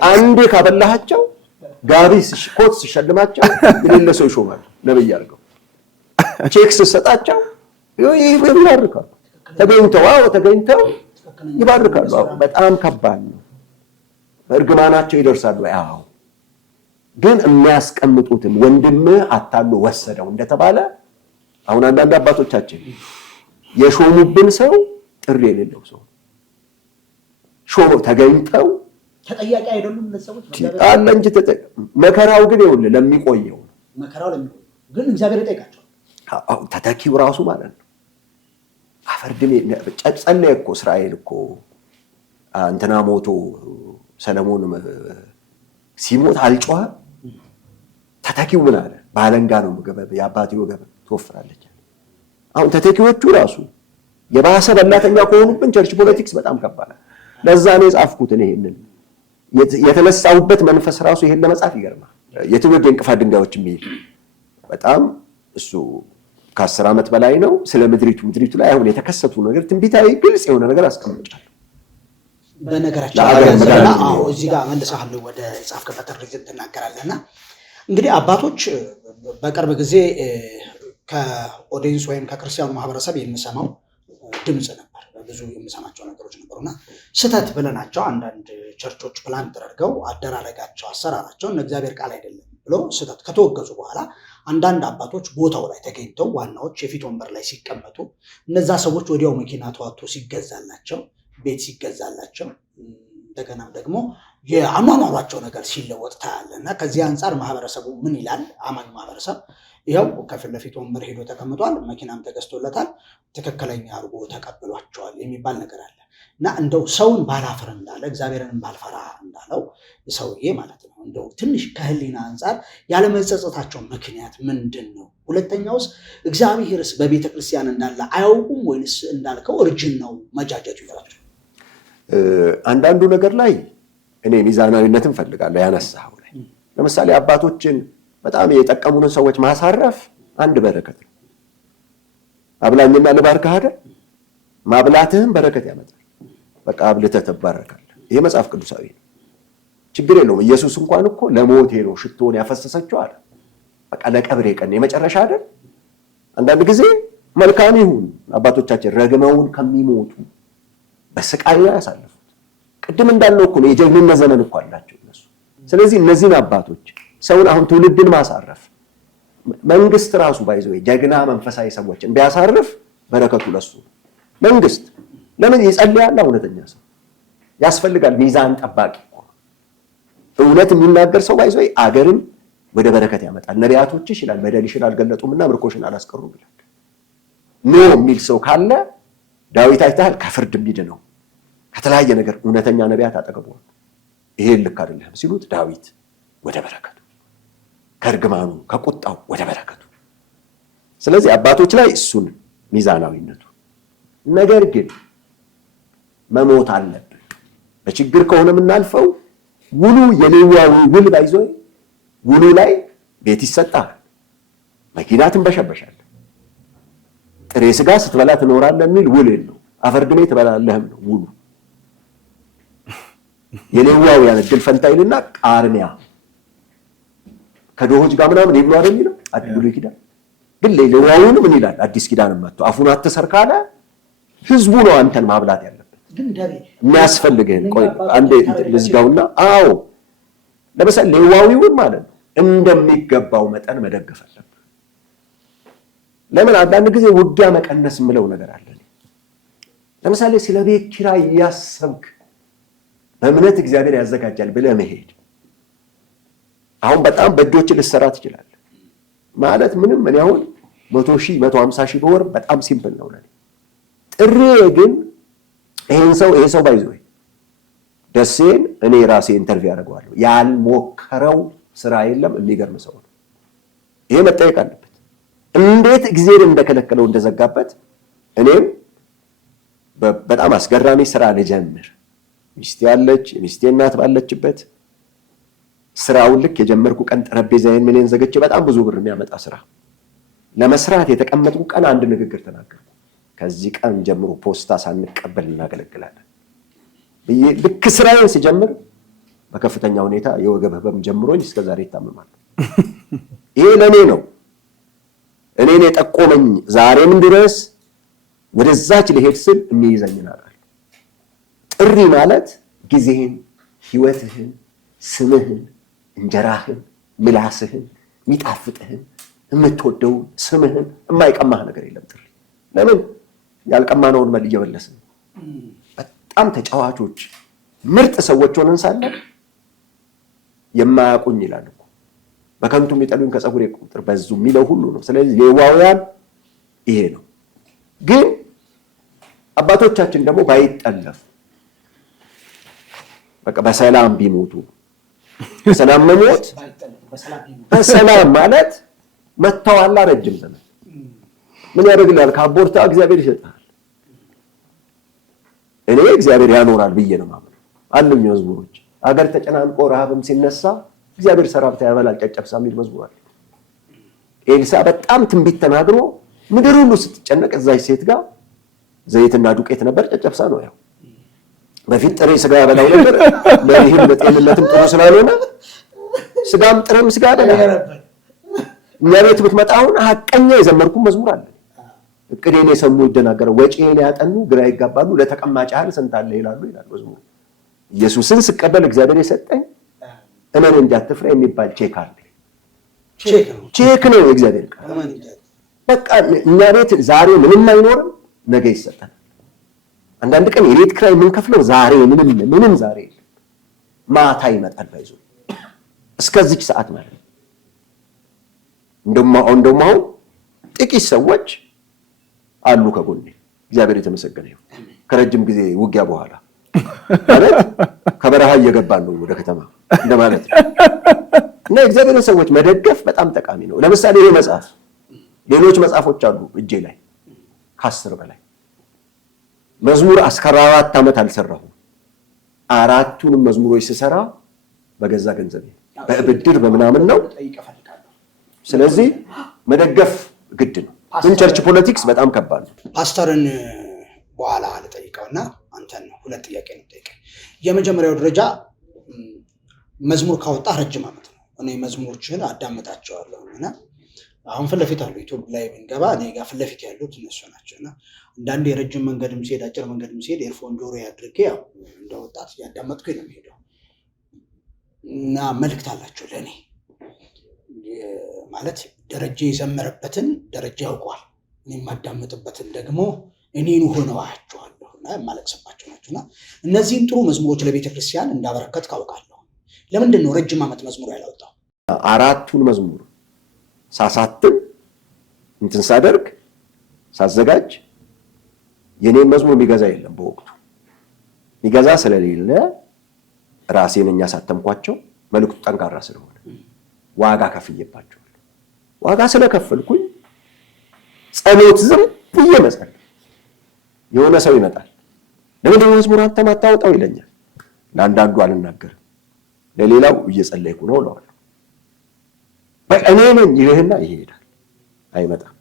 አንዴ ካበላሃቸው ጋቢ ኮት ሲሸልማቸው የሌለ ሰው ይሾማል ነብይ አድርገው፣ ቼክስ ሰጣቸው ይባርካሉ። ተገኝተው ይባርካሉ። በጣም ከባድ ነው። እርግማናቸው ይደርሳሉ። አዎ፣ ግን የሚያስቀምጡትን ወንድምህ አታሎ ወሰደው እንደተባለ አሁን አንዳንድ አባቶቻችን የሾሙብን ሰው ጥሪ የሌለው ሰው ሾሞ ተገኝተው ተጠያቂ አይደሉም ለሰዎች አለ እንጂ መከራው ግን ይኸውልህ ለሚቆየው ግን እግዚአብሔር ይጠይቃቸዋል። አዎ፣ ተተኪው ራሱ ማለት ነው። አፈርድሜ ጸለየ እኮ እስራኤል እኮ እንትና ሞቶ ሰለሞን ሲሞት አልጮኸም። ተተኪው ምን አለ? ባለንጋ ነው ገበብ የአባቴ ወገብ ትወፍራለች። አሁን ተተኪዎቹ ራሱ የባሰ በላተኛ ከሆኑብን ቸርች ፖለቲክስ በጣም ከባድ ነው። ለዛ ነው የጻፍኩት ይሄንን የተነሳሁበት መንፈስ ራሱ ይሄን ለመጻፍ ይገርማል። የትውልድ እንቅፋት ድንጋዮች የሚል በጣም እሱ ከ10 ዓመት በላይ ነው። ስለ ምድሪቱ ላይ አሁን የተከሰቱ ነገር ትንቢታዊ ግልጽ የሆነ ነገር አስቀምጫለሁ። በነገራችን እዚህ ጋር መልሰሃል ወደ ጻፍክበት ሪዝን ትናገራለህና እንግዲህ አባቶች በቅርብ ጊዜ ከኦዲየንስ ወይም ከክርስቲያኑ ማህበረሰብ የምሰማው ድምፅ ነበር። ብዙ የምሰማቸው ነገሮች ነበሩና ስህተት ብለናቸው አንዳንድ ቸርቾች ፕላን ተደርገው አደራረጋቸው አሰራራቸው እንደ እግዚአብሔር ቃል አይደለም ብሎ ስህተት ከተወገዙ በኋላ አንዳንድ አባቶች ቦታው ላይ ተገኝተው ዋናዎች የፊት ወንበር ላይ ሲቀመጡ እነዛ ሰዎች ወዲያው መኪና ተዋጥቶ ሲገዛላቸው ቤት ሲገዛላቸው እንደገናም ደግሞ የአኗኗሯቸው ነገር ሲለወጥ ታያለና ከዚህ አንጻር ማህበረሰቡ ምን ይላል? አማኝ ማህበረሰብ ይኸው ከፊት ለፊት ወንበር ሄዶ ተቀምጧል፣ መኪናም ተገዝቶለታል፣ ትክክለኛ አድርጎ ተቀብሏቸዋል የሚባል ነገር አለ እና እንደው ሰውን ባላፍር እንዳለ እግዚአብሔርን ባልፈራ እንዳለው ሰውዬ ማለት ነው። እንደው ትንሽ ከህሊና አንጻር ያለመጸጸታቸው ምክንያት ምንድን ነው? ሁለተኛውስ እግዚአብሔርስ በቤተ ክርስቲያን እንዳለ አያውቁም ወይንስ እንዳልከው እርጅናው መጃጀቱ ይዟቸው? አንዳንዱ ነገር ላይ እኔ ሚዛናዊነትን ፈልጋለሁ። ያነሳው ላይ ለምሳሌ አባቶችን በጣም የጠቀሙንን ሰዎች ማሳረፍ አንድ በረከት ነው። አብላኝና ልባርክህ አይደል? ማብላትህም በረከት ያመጣል። በቃ አብልተህ ትባረካለህ። ይሄ መጽሐፍ ቅዱሳዊ ነው። ችግር የለውም። ኢየሱስ እንኳን እኮ ለሞቴ ነው ሽቶን ያፈሰሰችው አለ። በቃ ለቀብሬ ቀን የመጨረሻ አይደል? አንዳንድ ጊዜ መልካም ይሁን አባቶቻችን ረግመውን ከሚሞቱ በስቃይ ያሳልፉት። ቅድም እንዳለው እኮ ነው የጀግንነት ዘመን እኮ አላቸው እነሱ። ስለዚህ እነዚህን አባቶች ሰውን አሁን ትውልድን ማሳረፍ መንግስት ራሱ ባይዘው ጀግና መንፈሳዊ ሰዎችን ቢያሳርፍ በረከቱ ለሱ። መንግስት ለምን ይጸልያል? እውነተኛ ሰው ያስፈልጋል። ሚዛን ጠባቂ እውነት የሚናገር ሰው ባይዘው አገርን ወደ በረከት ያመጣል። ነቢያቶችሽ ይላል በደልሽን አልገለጡምና ምርኮሽን አላስቀሩም ይላል። ኖ የሚል ሰው ካለ ዳዊት አይተሃል፣ ከፍርድ የሚድነው ከተለያየ ነገር እውነተኛ ነቢያት አጠገቧል። ይሄን ልክ አይደለም ሲሉት ዳዊት ወደ በረከቱ፣ ከእርግማኑ ከቁጣው ወደ በረከቱ። ስለዚህ አባቶች ላይ እሱን ሚዛናዊነቱ። ነገር ግን መሞት አለብን። በችግር ከሆነ የምናልፈው ውሉ የሌዋዊ ውል ባይዞ ውሉ ላይ ቤት ይሰጣል፣ መኪና ትንበሸበሻለህ፣ ጥሬ ስጋ ስትበላ ትኖራለህ የሚል ውል የለው። አፈርድሜ ትበላለህም ነው ውሉ። የሌዋውያን እድል ፈንታ ይልና ቃርሚያ ከድሆች ጋር ምናምን ይብሉ አይደል የሚለው ብሉይ ኪዳን። ግን ሌዋዊውን ምን ይላል? አዲስ ኪዳን መጥቶ አፉን አትሰር ካለ ህዝቡ ነው አንተን ማብላት ያለበት። የሚያስፈልግህን ቆይ አንዴ ልዝጋውና፣ አዎ ለምሳሌ ሌዋዊውን ማለት ነው እንደሚገባው መጠን መደገፍ አለብህ። ለምን አንዳንድ ጊዜ ውጊያ መቀነስ የምለው ነገር አለ። ለምሳሌ ስለ ቤት ኪራይ እያሰብክ በእምነት እግዚአብሔር ያዘጋጃል ብለህ መሄድ አሁን በጣም በእጆች ልትሰራ ትችላለህ። ማለት ምንም እኔ አሁን 100,000 150,000 በወር በጣም ሲምፕል ነው ለኔ። ጥሬ ግን ይሄ ሰው ባይዞ ደሴን እኔ ራሴ ኢንተርቪው ያደርገዋለሁ። ያልሞከረው ስራ የለም። የሚገርም ሰው ነው። ይሄ መጠየቅ አለበት። እንዴት እግዚአብሔር እንደከለከለው እንደዘጋበት። እኔም በጣም አስገራሚ ስራ ልጀምር፣ ሚስቴ ያለች የሚስቴ እናት ባለችበት ስራውን ልክ የጀመርኩ ቀን ጠረጴዛዬን ምንን ዘግቼ በጣም ብዙ ብር የሚያመጣ ስራ ለመስራት የተቀመጥኩ ቀን አንድ ንግግር ተናገርኩ። ከዚህ ቀን ጀምሮ ፖስታ ሳንቀበል እናገለግላለን ብዬ ልክ ስራዬን ስጀምር በከፍተኛ ሁኔታ የወገብ ህመም ጀምሮኝ እስከዛሬ ይታመማል። ይሄ ለኔ ነው፣ እኔን የጠቆመኝ ዛሬም ድረስ ወደዛች ልሄድ ስል የሚይዘኝን አላል። ጥሪ ማለት ጊዜህን፣ ህይወትህን፣ ስምህን፣ እንጀራህን፣ ምላስህን፣ የሚጣፍጥህን፣ የምትወደውን ስምህን የማይቀማህ ነገር የለም ጥሪ። ለምን ያልቀማነውን መል እየመለስን በጣም ተጫዋቾች ምርጥ ሰዎች ሆነን ሳለ የማያውቁኝ ይላል እኮ በከንቱ የሚጠሉኝ ከፀጉሬ ቁጥር በዙ የሚለው ሁሉ ነው። ስለዚህ ሌዋውያን ይሄ ነው። ግን አባቶቻችን ደግሞ ባይጠለፉ በቃ በሰላም ቢሞቱ፣ በሰላም መሞት በሰላም ማለት መተዋላ ረጅም ዘመን ምን ያደርግልሃል? ከአቦርታ እግዚአብሔር ይሰጣል። እኔ እግዚአብሔር ያኖራል ብዬ ነው ማምነው። አሉኝ መዝሙሮች አገር ተጨናንቆ ረሃብም ሲነሳ እግዚአብሔር ሰራብታ ያበላል ጨጨብሳ የሚል መዝሙር አለ። ኤልሳ በጣም ትንቢት ተናግሮ ምድር ሁሉ ስትጨነቅ እዛች ሴት ጋር ዘይትና ዱቄት ነበር፣ ጨጨብሳ ነው። ያው በፊት ጥሬ ስጋ ያበላው ነበር፣ ለይህም ለጤንነትም ጥሩ ስላልሆነ ስጋም ጥሬም ስጋ አይደለም። እኛ ቤት ብትመጣውን ሐቀኛ የዘመርኩ መዝሙር አለ። እቅዴን የሰሙ ይደናገረው፣ ወጪዬን ያጠኑ ግራ ይጋባሉ፣ ለተቀማጭ ያህል ስንት አለ ይላሉ ይላል መዝሙሩ። ኢየሱስን ስቀበል እግዚአብሔር የሰጠኝ እመን እንጂ አትፍራ የሚባል ቼክ አለ። ቼክ ነው የእግዚአብሔር ቃል። በቃ እኛ ቤት ዛሬ ምንም አይኖርም፣ ነገ ይሰጣል። አንዳንድ ቀን የቤት ኪራይ የምንከፍለው ዛሬ ምንም ዛሬ የለም፣ ማታ ይመጣል። ባይዞ እስከዚች ሰዓት ማለት ነው። እንደውም አሁን ጥቂት ሰዎች አሉ ከጎኔ፣ እግዚአብሔር የተመሰገነ ይሁን። ከረጅም ጊዜ ውጊያ በኋላ ማለት ከበረሃ እየገባን ነው ወደ ከተማ እንደማለት ነው። እና እግዚአብሔርን ሰዎች መደገፍ በጣም ጠቃሚ ነው። ለምሳሌ ይሄ መጽሐፍ፣ ሌሎች መጽሐፎች አሉ እጄ ላይ ከ10 በላይ መዝሙር 14 ዓመት አልሰራሁም። 4ቱንም መዝሙሮች ስሰራ በገዛ ገንዘቤ በብድር በምናምን ነው። ስለዚህ መደገፍ ግድ ነው። ግን ቸርች ፖለቲክስ በጣም ከባድ ነው። ፓስተርን በኋላ ልጠይቀውና አንተን ነው 2 ጥያቄ ነው ጠይቀኝ። የመጀመሪያው ደረጃ መዝሙር ካወጣ ረጅም ዓመት ነው። እኔ መዝሙሮችን አዳምጣቸዋለሁ እና አሁን ፊት ለፊት አሉ ዩቲዩብ ላይ ብንገባ እኔ ጋር ፊት ለፊት ያሉት እነሱ ናቸውና አንዳንዴ የረጅም መንገድም ሲሄድ አጭር መንገድም ሲሄድ ኤርፎን ጆሮ ያድርጌ ያው እንደ ወጣት ያዳመጥኩኝ ነው የሚሄደው እና መልእክት አላቸው ለእኔ ማለት ደረጃ የዘመረበትን ደረጃ ያውቀዋል፣ እኔ የማዳመጥበትን ደግሞ እኔን ሆነዋቸዋለሁ እና የማለቅስባቸው ናቸውና እነዚህን ጥሩ መዝሙሮች ለቤተክርስቲያን እንዳበረከት ካውቃለሁ። ለምንድን ነው ረጅም ዓመት መዝሙር ያላወጣው? 4ቱን መዝሙር ሳሳትም እንትን ሳደርግ ሳዘጋጅ የኔን መዝሙር የሚገዛ የለም። በወቅቱ የሚገዛ ስለሌለ ራሴ ነኝ ያሳተምኳቸው። መልእክቱ ጠንካራ ስለሆነ ዋጋ ከፍዬባቸዋለሁ። ዋጋ ስለከፈልኩኝ ጸሎት ዝም ብዬ መጸለይ። የሆነ ሰው ይመጣል፣ ለምንድን ነው መዝሙር አንተ ማታወጣው ይለኛል። ለአንዳንዱ አልናገርም፣ ለሌላው እየጸለይኩ ነው እለዋለሁ። በእኔ ነኝ ይሄና ይሄዳል፣ አይመጣም።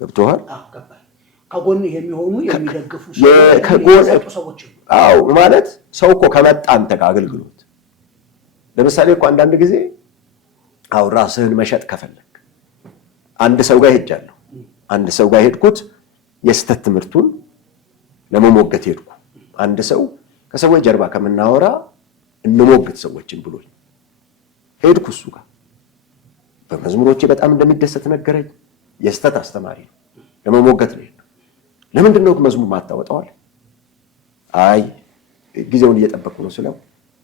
ገብቶሃል? ከጎን የሚሆኑ የሚደግፉ ሰዎች። አዎ ማለት ሰው እኮ ከመጣ አንተ ጋር አገልግሎት ለምሳሌ እኮ አንዳንድ ጊዜ አው ራስህን መሸጥ ከፈለክ አንድ ሰው ጋር ሄጃለሁ። አንድ ሰው ጋር ሄድኩት የስተት ትምህርቱን ለመሞገት ሄድኩ። አንድ ሰው ከሰዎች ጀርባ ከምናወራ እንሞግት ሰዎችን ብሎኝ ሄድኩ እሱ ጋር። በመዝሙሮቼ በጣም እንደሚደሰት ነገረኝ። የስተት አስተማሪ ነው። ለመሞገት ነው። ለምንድን ነው መዝሙር ማታወጣዋል? አይ ጊዜውን እየጠበቅኩ ነው ስለው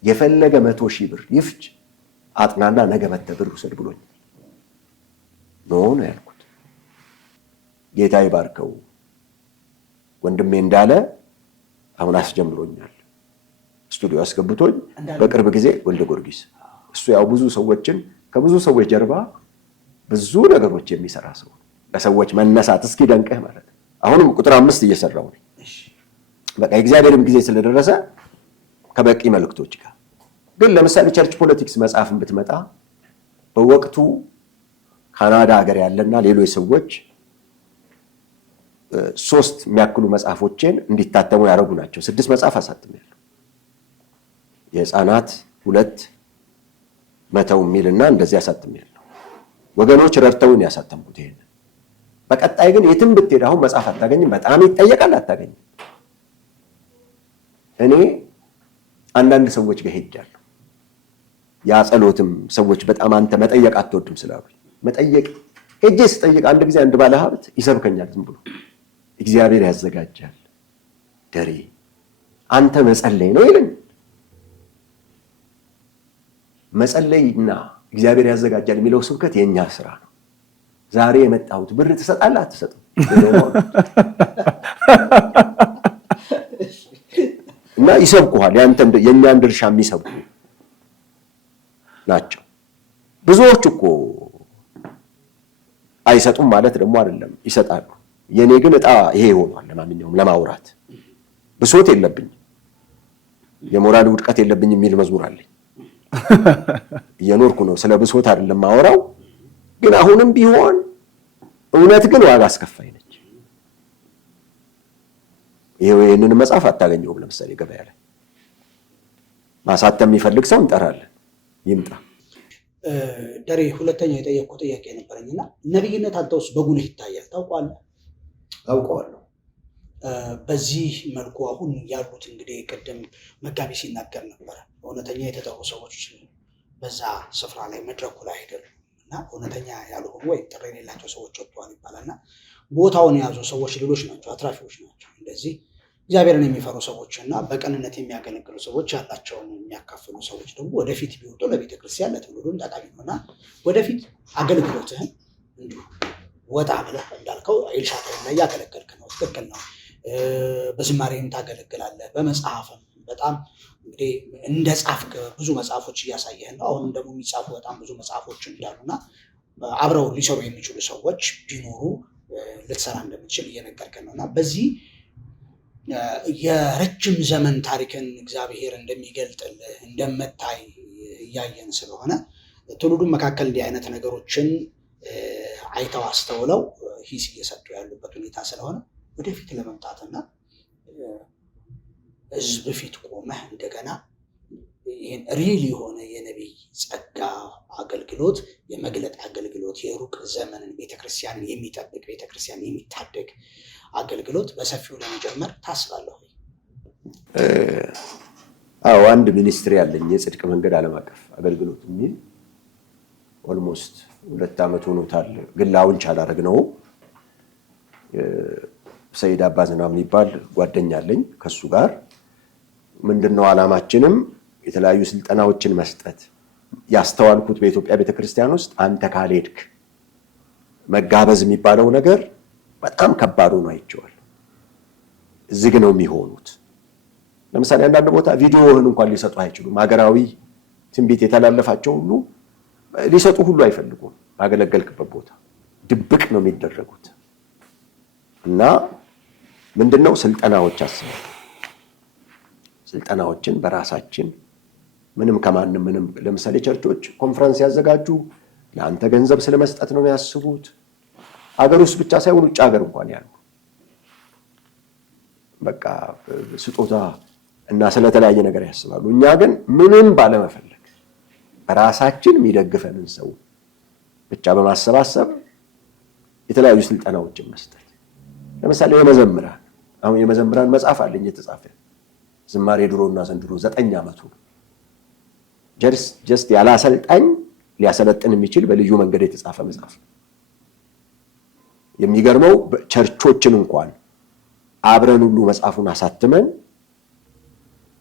የፈለገ 100,000 ብር ይፍጅ አጥናና ነገ መተህ ብር ውሰድ ብሎኝ ነው ያልኩት። ጌታ ይባርከው ወንድሜ እንዳለ አሁን አስጀምሮኛል። ስቱዲዮ አስገብቶኝ በቅርብ ጊዜ ወልደ ጊዮርጊስ እሱ ያው ብዙ ሰዎችን ከብዙ ሰዎች ጀርባ ብዙ ነገሮች የሚሰራ ሰው ለሰዎች መነሳት እስኪ ደንቀህ ማለት ነው። አሁንም ቁጥር 5 እየሰራው ነው። በቃ እግዚአብሔርም ጊዜ ስለደረሰ ከበቂ መልእክቶች ጋር ግን ለምሳሌ ቸርች ፖለቲክስ መጽሐፍን ብትመጣ በወቅቱ ካናዳ ሀገር ያለና ሌሎች ሰዎች 3 የሚያክሉ መጽሐፎችን እንዲታተሙ ያደረጉ ናቸው። 6 መጽሐፍ አሳትሜያለሁ። የህፃናት 2 መተው የሚልና እንደዚህ አሳትሜያለሁ። ወገኖች ረድተውን ያሳተምኩት ይሄን። በቀጣይ ግን የትም ብትሄድ አሁን መጽሐፍ አታገኝም። በጣም ይጠየቃል፣ አታገኝም። እኔ አንዳንድ ሰዎች ጋር ሄጃለሁ። ያ ጸሎትም ሰዎች በጣም አንተ መጠየቅ አትወድም ስላሉ መጠየቅ ሄጄ ስጠይቅ አንድ ጊዜ አንድ ባለ ሀብት ይሰብከኛል ዝም ብሎ እግዚአብሔር ያዘጋጃል ደሬ አንተ መጸለይ ነው ይለኝ። መጸለይና እግዚአብሔር ያዘጋጃል የሚለው ስብከት የኛ ስራ ነው። ዛሬ የመጣሁት ብር ትሰጣለህ አትሰጥም? እና ይሰብኩሃል። የእኛን ድርሻ የሚሰብኩ ናቸው። ብዙዎች እኮ አይሰጡም ማለት ደግሞ አይደለም፣ ይሰጣሉ። የኔ ግን እጣ ይሄ ሆኗል። ለማንኛውም ለማውራት ብሶት የለብኝም፣ የሞራል ውድቀት የለብኝም የሚል መዝሙር አለኝ። እየኖርኩ ነው። ስለ ብሶት አይደለም ማወራው። ግን አሁንም ቢሆን እውነት ግን ዋጋ አስከፋይ ነች። ይሄንን መጽሐፍ አታገኘውም። ለምሳሌ ገበያ ላይ ማሳተም የሚፈልግ ሰው እንጠራለን፣ ይምጣ። ደሬ ሁለተኛ የጠየቅኩ ጥያቄ ነበረኝና ነብይነት አንተ ውስጥ በጉልህ ይታያል። ታውቀዋለህ? አውቀዋለሁ። በዚህ መልኩ አሁን ያሉት እንግዲህ ቅድም መጋቢ ሲናገር ነበረ። እውነተኛ የተጠሩ ሰዎች በዛ ስፍራ ላይ መድረኩ ላይ አይደሉም እና እውነተኛ ያልሆኑ ወይ ጥሪ የሌላቸው ሰዎች ወጥተዋል ይባላል እና ቦታውን የያዙ ሰዎች ሌሎች ናቸው፣ አትራፊዎች ናቸው። እንደዚህ እግዚአብሔርን የሚፈሩ ሰዎች እና በቅንነት የሚያገለግሉ ሰዎች ያላቸውን የሚያካፍሉ ሰዎች ደግሞ ወደፊት ቢወጡ ለቤተክርስቲያን ለትውልዱም ጠቃሚ ነው እና ወደፊት አገልግሎትህን እንዲሁ ወጣ ብለህ እንዳልከው ኤልሻዳይ ላይ ያገለገልክ ነው። ትክክል ነው። በዝማሬም ታገለግላለህ፣ በመጽሐፍም በጣም እንግዲህ እንደ ጻፍክ ብዙ መጽሐፎች እያሳየህን ነው። አሁንም ደግሞ የሚጻፉ በጣም ብዙ መጽሐፎች እንዳሉና አብረው ሊሰሩ የሚችሉ ሰዎች ቢኖሩ ልትሰራ እንደምትችል እየነገርከን ነው እና በዚህ የረጅም ዘመን ታሪክን እግዚአብሔር እንደሚገልጥልህ እንደምታይ እያየን ስለሆነ ትውልዱን መካከል እንዲህ አይነት ነገሮችን አይተው አስተውለው ሂስ እየሰጡ ያሉበት ሁኔታ ስለሆነ ወደፊት ለመምጣትና ህዝብ ፊት ቆመህ እንደገና ይህን ሪል የሆነ የነቢይ ጸጋ አገልግሎት የመግለጥ አገልግሎት የሩቅ ዘመንን ቤተክርስቲያንን የሚጠብቅ ቤተክርስቲያን የሚታደግ አገልግሎት በሰፊው ለመጀመር ታስባለሁ? አዎ፣ አንድ ሚኒስትሪ አለኝ፣ የጽድቅ መንገድ ዓለም አቀፍ አገልግሎት የሚል ኦልሞስት 2 ዓመት ሆኖታል። ግን ላውንች አላደረግነውም። ሰይድ አባዝና የሚባል ጓደኛ አለኝ። ከሱ ጋር ምንድነው ዓላማችንም የተለያዩ ስልጠናዎችን መስጠት። ያስተዋልኩት በኢትዮጵያ ቤተክርስቲያን ውስጥ አንተ ካልሄድክ መጋበዝ የሚባለው ነገር በጣም ከባድ ነው። አይቼዋለሁ። ዝግ ነው የሚሆኑት። ለምሳሌ አንዳንድ ቦታ ቪዲዮህን እንኳን ሊሰጡ አይችሉም። ሀገራዊ ትንቢት የተላለፋቸው ሁሉ ሊሰጡ ሁሉ አይፈልጉም። ባገለገልክበት ቦታ ድብቅ ነው የሚደረጉት እና ምንድነው ስልጠናዎች አስበው ስልጠናዎችን በራሳችን ምንም ከማንም ምንም ለምሳሌ ቸርቾች ኮንፈረንስ ያዘጋጁ ለአንተ ገንዘብ ስለመስጠት ነው የሚያስቡት። አገር ውስጥ ብቻ ሳይሆን ውጭ ሀገር እንኳን ያሉ በቃ ስጦታ እና ስለተለያየ ነገር ያስባሉ። እኛ ግን ምንም ባለመፈለግ በራሳችን የሚደግፈንን ሰው ብቻ በማሰባሰብ የተለያዩ ስልጠናዎችን መስጠት። ለምሳሌ የመዘምራን አሁን የመዘምራን መጽሐፍ አለኝ የተጻፈ ዝማሬ ድሮና ዘንድሮ 9 ዓመቱ ጀስት ያለ አሰልጣኝ ሊያሰለጥን የሚችል በልዩ መንገድ የተጻፈ መጽሐፍ። የሚገርመው ቸርቾችን እንኳን አብረን ሁሉ መጽሐፉን አሳትመን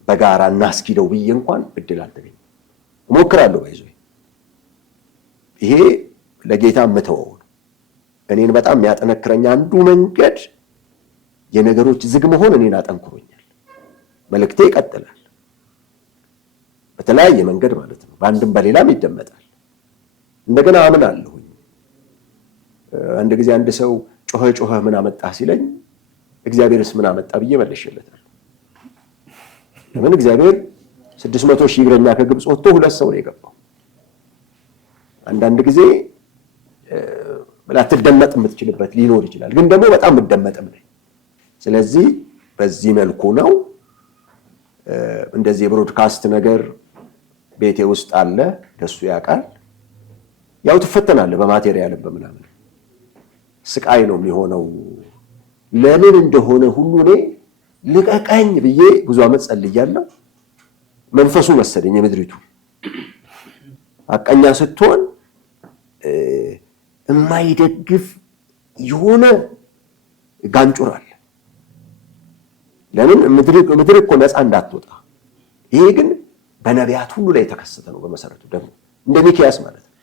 በጋራ እናስኪደው ብዬ እንኳን እድል አልተገኘም። እሞክራለሁ። ይሄ ለጌታ የምተወው ነው። እኔን በጣም የሚያጠነክረኝ አንዱ መንገድ የነገሮች ዝግ መሆን እኔን አጠንክሮኛል። መልእክቴ ይቀጥላል በተለያየ መንገድ ማለት ነው። በአንድም በሌላም ይደመጣል። እንደገና አምናለሁ። አንድ ጊዜ አንድ ሰው ጮኸ ምን አመጣ ሲለኝ እግዚአብሔርስ ምን አመጣ ብዬ መልሼለታለሁ። ለምን እግዚአብሔር 600 ሺህ እግረኛ ከግብፅ ወጥቶ 2 ሰው ነው የገባው። አንዳንድ ጊዜ ላትደመጥ የምትችልበት ሊኖር ይችላል፣ ግን ደግሞ በጣም የምትደመጥም ነኝ። ስለዚህ በዚህ መልኩ ነው። እንደዚህ የብሮድካስት ነገር ቤቴ ውስጥ አለ፣ ደሱ ያውቃል። ያው ትፈተናለህ በማቴሪያልም በምናምን ስቃይ ነው የሚሆነው። ለምን እንደሆነ ሁሉ እኔ ልቀቀኝ ብዬ ብዙ ዓመት ጸልያለሁ። መንፈሱ መሰለኝ የምድሪቱ አቀኛ ስትሆን የማይደግፍ የሆነ ጋንጩራል። ለምን ምድር እኮ ነፃ እንዳትወጣ። ይሄ ግን በነቢያት ሁሉ ላይ የተከሰተ ነው። በመሰረቱ ደግሞ እንደ ሚክያስ ማለት ነው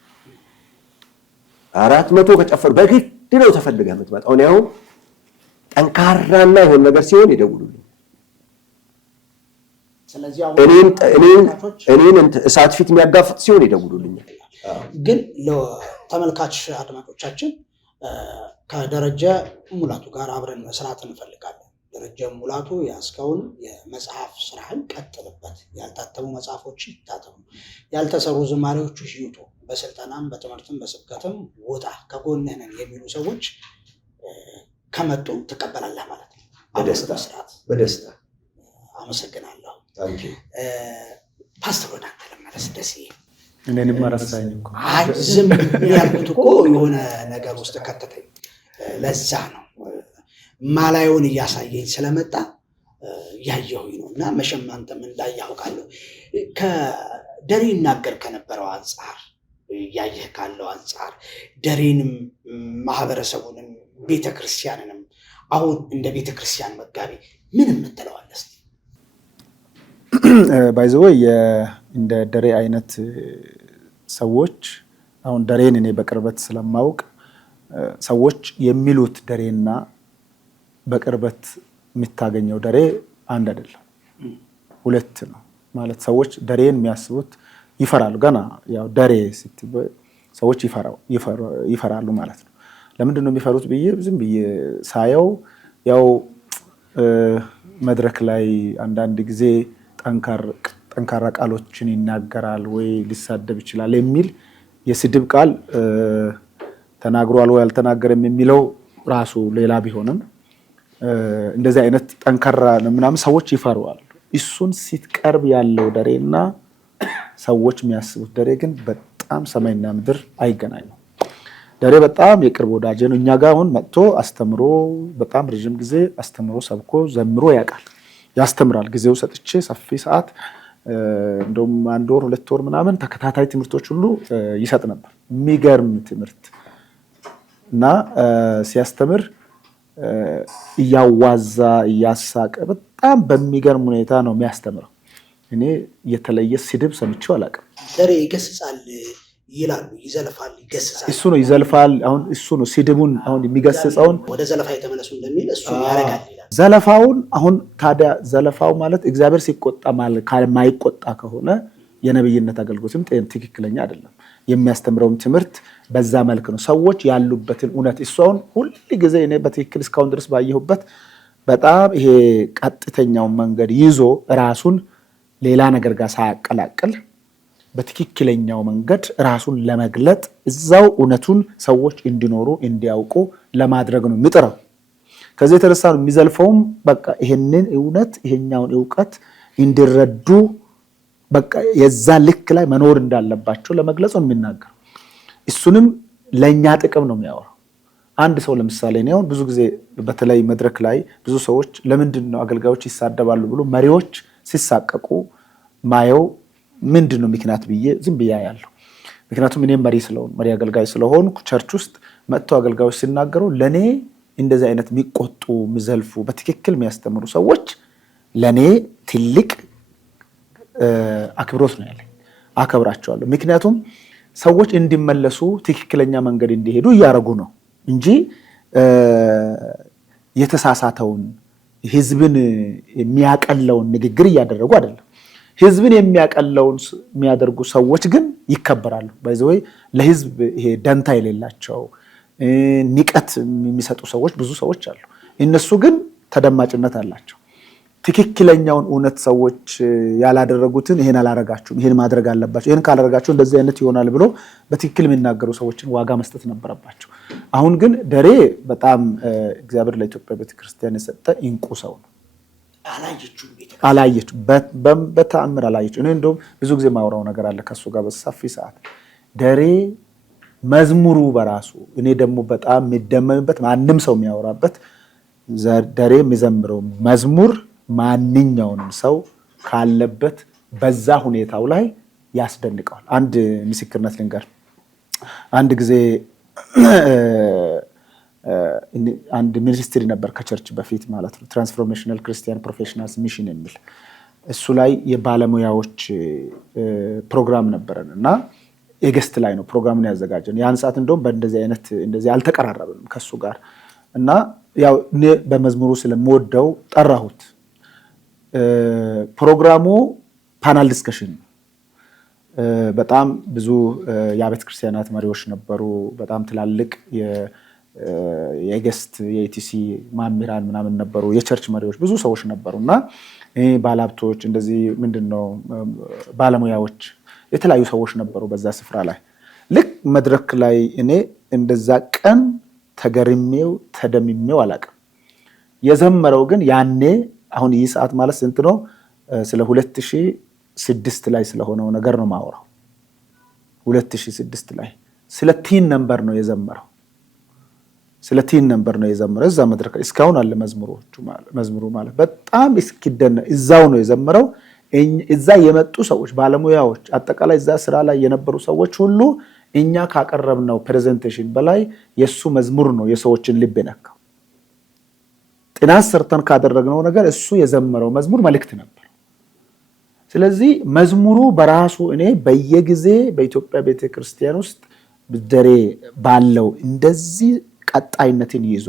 400 ከጨፈሩ በግድ ነው ተፈልገህ የምትመጣው። እኔ አሁን ጠንካራና የሆነ ነገር ሲሆን ይደውሉልኝ። ስለዚህ እኔን እሳት ፊት የሚያጋፍጥ ሲሆን ይደውሉልኛል። ግን ለተመልካች አድማጮቻችን ከደረጀ ሙላቱ ጋር አብረን መስራት እንፈልጋለን። ደረጀ ሙላቱ ያስከውን የመጽሐፍ ስራህን ቀጥልበት። ያልታተሙ መጽሐፎች ይታተሙ፣ ያልተሰሩ ዝማሬዎች ይውጡ። በስልጠናም በትምህርትም በስብከትም ወጣ ከጎንህ ነን የሚሉ ሰዎች ከመጡ ትቀበላለህ ማለት ነው። በደስታ አመሰግናለሁ። ፓስተር ወደ አንተ ልመለስ። ደስ እኔንም አረሳኝ እኮ ዝም ያልኩት እኮ የሆነ ነገር ውስጥ ከተተኝ። ለዛ ነው ማላየውን እያሳየኝ ስለመጣ ያየሁኝ ነው። እና መሸማንተም እንዳያውቃለሁ ከደሬ ይናገር ከነበረው አንጻር ያየህ ካለው አንጻር ደሬንም ማህበረሰቡንም ቤተክርስቲያንንም አሁን እንደ ቤተክርስቲያን መጋቢ ምን የምትለዋለህ? ባይዘወይ እንደ ደሬ አይነት ሰዎች አሁን ደሬን እኔ በቅርበት ስለማውቅ ሰዎች የሚሉት ደሬና በቅርበት የምታገኘው ደሬ አንድ አይደለም፣ ሁለት ነው ማለት። ሰዎች ደሬን የሚያስቡት ይፈራሉ። ገና ያው ደሬ ስትባል ሰዎች ይፈራሉ ማለት ነው። ለምንድን ነው የሚፈሩት ብዬ ዝም ብዬ ሳየው ያው መድረክ ላይ አንዳንድ ጊዜ ጠንካራ ቃሎችን ይናገራል ወይ ሊሳደብ ይችላል የሚል የስድብ ቃል ተናግሯል ወይ አልተናገረም የሚለው ራሱ ሌላ ቢሆንም እንደዚህ አይነት ጠንካራ ምናምን ሰዎች ይፈሩዋል። እሱን ሲትቀርብ ያለው ደሬና ሰዎች የሚያስቡት ደሬ ግን በጣም ሰማይና ምድር አይገናኙም። ደሬ በጣም የቅርብ ወዳጄ ነው። እኛ ጋር አሁን መጥቶ አስተምሮ በጣም ረጅም ጊዜ አስተምሮ ሰብኮ ዘምሮ ያውቃል፣ ያስተምራል። ጊዜው ሰጥቼ ሰፊ ሰዓት እንደውም 1 ወር 2 ወር ምናምን ተከታታይ ትምህርቶች ሁሉ ይሰጥ ነበር። የሚገርም ትምህርት እና ሲያስተምር እያዋዛ እያሳቀ በጣም በሚገርም ሁኔታ ነው የሚያስተምረው። እኔ የተለየ ስድብ ሰምቼው አላውቅም። ደሬ ይገስጻል ይላሉ፣ ይዘልፋል፣ ይገስጻል። እሱ ነው ይዘልፋል። አሁን እሱ ነው ስድቡን አሁን የሚገስጸውን ወደ ዘለፋ የተመለሱ እንደሚል እሱ ያረጋል ይላል። ዘለፋውን አሁን ታዲያ ዘለፋው ማለት እግዚአብሔር ሲቆጣ ማለት ካልማይቆጣ ከሆነ የነብይነት አገልግሎትም ትክክለኛ አይደለም። የሚያስተምረውም ትምህርት በዛ መልክ ነው። ሰዎች ያሉበትን እውነት እሷውን ሁሉ ጊዜ እኔ በትክክል እስካሁን ድረስ ባየሁበት በጣም ይሄ ቀጥተኛውን መንገድ ይዞ ራሱን ሌላ ነገር ጋር ሳያቀላቅል በትክክለኛው መንገድ ራሱን ለመግለጥ እዛው እውነቱን ሰዎች እንዲኖሩ እንዲያውቁ ለማድረግ ነው የሚጥረው። ከዚህ የተነሳ ነው የሚዘልፈውም በቃ ይሄንን እውነት ይሄኛውን ዕውቀት እንዲረዱ በቃ የዛ ልክ ላይ መኖር እንዳለባቸው ለመግለጽ ነው የሚናገረው። እሱንም ለኛ ጥቅም ነው የሚያወራው። አንድ ሰው ለምሳሌ እኔ አሁን ብዙ ጊዜ በተለይ መድረክ ላይ ብዙ ሰዎች ለምንድን ነው አገልጋዮች ይሳደባሉ ብሎ መሪዎች ሲሳቀቁ ማየው ምንድን ነው ምክንያት ብዬ ዝም ብዬ ያለው። ምክንያቱም እኔም መሪ አገልጋይ ስለሆንኩ ቸርች ውስጥ መጥተው አገልጋዮች ሲናገሩ ለኔ እንደዚህ አይነት የሚቆጡ የሚዘልፉ በትክክል የሚያስተምሩ ሰዎች ለኔ ትልቅ አክብሮት ነው ያለኝ፣ አከብራቸዋለሁ። ምክንያቱም ሰዎች እንዲመለሱ ትክክለኛ መንገድ እንዲሄዱ እያደረጉ ነው እንጂ የተሳሳተውን ህዝብን የሚያቀለውን ንግግር እያደረጉ አይደለም። ህዝብን የሚያቀለውን የሚያደርጉ ሰዎች ግን ይከበራሉ። ባይዘወይ ለህዝብ ይሄ ደንታ የሌላቸው ንቀት የሚሰጡ ሰዎች ብዙ ሰዎች አሉ። እነሱ ግን ተደማጭነት አላቸው። ትክክለኛውን እውነት ሰዎች ያላደረጉትን ይሄን አላረጋችሁም፣ ይሄን ማድረግ አለባችሁ፣ ይሄን ካላረጋችሁ እንደዚህ አይነት ይሆናል ብሎ በትክክል የሚናገሩ ሰዎችን ዋጋ መስጠት ነበረባቸው። አሁን ግን ደሬ በጣም እግዚአብሔር ለኢትዮጵያ ቤተክርስቲያን የሰጠ እንቁ ሰው ነው። አላየችው በተአምር አላየችው። እኔ እንደውም ብዙ ጊዜ ማውራው ነገር አለ ከሱ ጋር በሰፊ ሰዓት ደሬ መዝሙሩ በራሱ እኔ ደግሞ በጣም የሚደመምበት ማንም ሰው የሚያወራበት ደሬ የሚዘምረው መዝሙር ማንኛውንም ሰው ካለበት በዛ ሁኔታው ላይ ያስደንቀዋል። አንድ ምስክርነት ልንገር። አንድ ጊዜ አንድ ሚኒስትሪ ነበር ከቸርች በፊት ማለት ነው፣ ትራንስፎርሜሽናል ክርስቲያን ፕሮፌሽናልስ ሚሽን የሚል እሱ ላይ የባለሙያዎች ፕሮግራም ነበረን እና የገስት ላይ ነው ፕሮግራሙን ያዘጋጀን። ያን ሰዓት እንደውም በእንደዚህ አይነት እንደዚህ አልተቀራረብንም ከሱ ጋር እና ያው እኔ በመዝሙሩ ስለምወደው ጠራሁት። ፕሮግራሙ ፓናል ዲስከሽን ነው። በጣም ብዙ የአብያተ ክርስቲያናት መሪዎች ነበሩ። በጣም ትላልቅ የገስት የኢቲሲ ማምራን ምናምን ነበሩ። የቸርች መሪዎች ብዙ ሰዎች ነበሩ እና ባለሀብቶች እንደዚህ ምንድነው ባለሙያዎች የተለያዩ ሰዎች ነበሩ በዛ ስፍራ ላይ። ልክ መድረክ ላይ እኔ እንደዛ ቀን ተገርሜው ተደምሜው አላውቅም። የዘመረው ግን ያኔ አሁን ይህ ሰዓት ማለት ስንት ነው? ስለ 2006 ላይ ስለሆነው ነገር ነው ማወራው። 2006 ላይ ስለ ቲን ነምበር ነው የዘመረው። ስለ ቲን ነምበር ነው የዘመረው እዛ መድረክ ላይ። እስካሁን አለ መዝሙሩ ማለት በጣም እስኪደነ እዛው ነው የዘመረው። እዛ የመጡ ሰዎች ባለሙያዎች፣ አጠቃላይ እዛ ስራ ላይ የነበሩ ሰዎች ሁሉ እኛ ካቀረብነው ፕሬዘንቴሽን በላይ የሱ መዝሙር ነው የሰዎችን ልብ የነካው። ጥናት ሰርተን ካደረግነው ነገር እሱ የዘመረው መዝሙር መልእክት ነበር። ስለዚህ መዝሙሩ በራሱ እኔ በየጊዜ በኢትዮጵያ ቤተክርስቲያን ውስጥ ደሬ ባለው እንደዚህ ቀጣይነትን ይዞ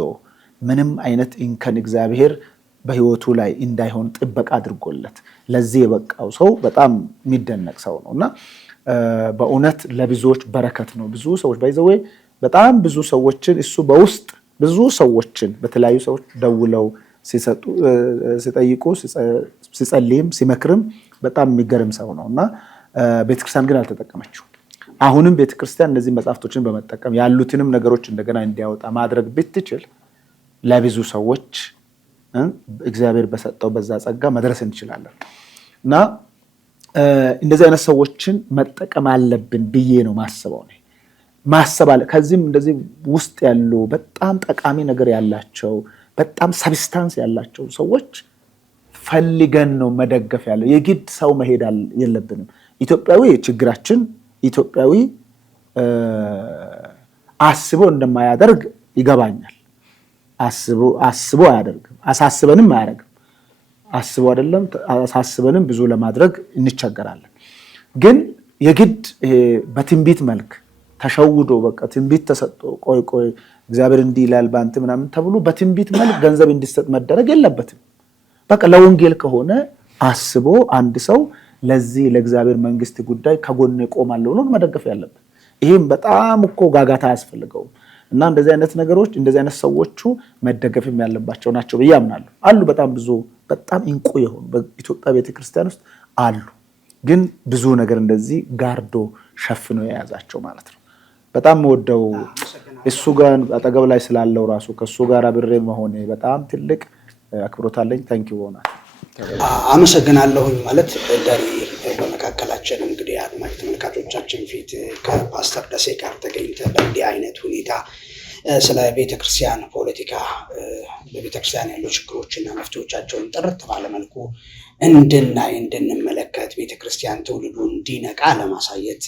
ምንም አይነት እንከን እግዚአብሔር በህይወቱ ላይ እንዳይሆን ጥበቃ አድርጎለት ለዚህ የበቃው ሰው በጣም የሚደነቅ ሰው ነው እና በእውነት ለብዙዎች በረከት ነው። ብዙ ሰዎች ባይዘው በጣም ብዙ ሰዎችን እሱ በውስጥ ብዙ ሰዎችን በተለያዩ ሰዎች ደውለው ሲጠይቁ ሲጸልይም ሲመክርም በጣም የሚገርም ሰው ነው እና ቤተክርስቲያን ግን አልተጠቀመችው። አሁንም ቤተክርስቲያን እነዚህ መጽሐፍቶችን በመጠቀም ያሉትንም ነገሮች እንደገና እንዲያወጣ ማድረግ ብትችል ለብዙ ሰዎች እግዚአብሔር በሰጠው በዛ ጸጋ መድረስ እንችላለን እና እንደዚህ አይነት ሰዎችን መጠቀም አለብን ብዬ ነው ማስበው ነው ማሰባለ። ከዚህም እንደዚህ ውስጥ ያሉ በጣም ጠቃሚ ነገር ያላቸው በጣም ሰብስታንስ ያላቸው ሰዎች ፈልገን ነው መደገፍ ያለው። የግድ ሰው መሄድ የለብንም። ኢትዮጵያዊ ችግራችን ኢትዮጵያዊ አስቦ እንደማያደርግ ይገባኛል። አስቦ አያደርግም፣ አሳስበንም አያደርግም። አስቦ አይደለም አሳስበንም ብዙ ለማድረግ እንቸገራለን። ግን የግድ በትንቢት መልክ ተሸውዶ በቃ ትንቢት ተሰጥቶ ቆይ እግዚአብሔር እንዲህ ይላል ባንተ ምናምን ተብሎ በትንቢት መልክ ገንዘብ እንዲሰጥ መደረግ የለበትም። በቃ ለወንጌል ከሆነ አስቦ አንድ ሰው ለዚህ ለእግዚአብሔር መንግስት ጉዳይ ከጎን ቆማለሁ ብሎ መደገፍ ያለበት። ይሄም በጣም እኮ ጋጋታ አያስፈልገውም እና እንደዚህ አይነት ነገሮች እንደዚህ አይነት ሰዎቹ መደገፍም ያለባቸው ናቸው ብዬ አምናለሁ። አሉ በጣም ብዙ በጣም እንቁ የሆኑ በኢትዮጵያ ቤተክርስቲያን ውስጥ አሉ። ግን ብዙ ነገር እንደዚህ ጋርዶ ሸፍኖ የያዛቸው ማለት ነው። በጣም ወደው እሱ ጋር አጠገብ ላይ ስላለው ራሱ ከሱ ጋር አብሬ መሆኔ በጣም ትልቅ አክብሮት አለኝ። ታንኪ ዩ ሆና አመሰግናለሁኝ። ማለት ደሬ በመካከላችን እንግዲህ አድማጭ ተመልካቾቻችን ፊት ከፓስተር ደሴ ጋር ተገኝተ በእንዲህ አይነት ሁኔታ ስለ ቤተክርስቲያን ፖለቲካ፣ በቤተክርስቲያን ያሉ ችግሮችና መፍትሄዎቻቸውን ጥርት ባለመልኩ እንድናይ እንድንመለከት ቤተክርስቲያን ትውልዱ እንዲነቃ ለማሳየት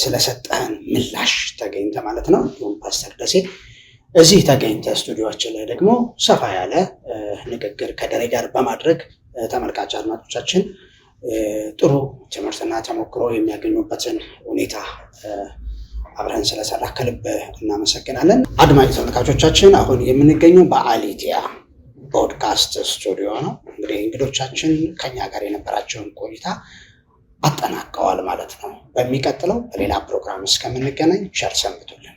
ስለሰጠህን ምላሽ ተገኝተ ማለት ነው። እንዲሁም ፓስተር ደሴ እዚህ ተገኝተ ስቱዲዮአችን ላይ ደግሞ ሰፋ ያለ ንግግር ከደሬ ጋር በማድረግ ተመልካች አድማጮቻችን ጥሩ ትምህርትና ተሞክሮ የሚያገኙበትን ሁኔታ አብረን ስለሰራ ከልብ እናመሰግናለን። አድማጭ ተመልካቾቻችን አሁን የምንገኘው በአሊቲያ ፖድካስት ስቱዲዮ ነው። እንግዲህ እንግዶቻችን ከኛ ጋር የነበራቸውን ቆይታ አጠናቀዋል ማለት ነው። በሚቀጥለው በሌላ ፕሮግራም እስከምንገናኝ ቸር ሰንብቱልን።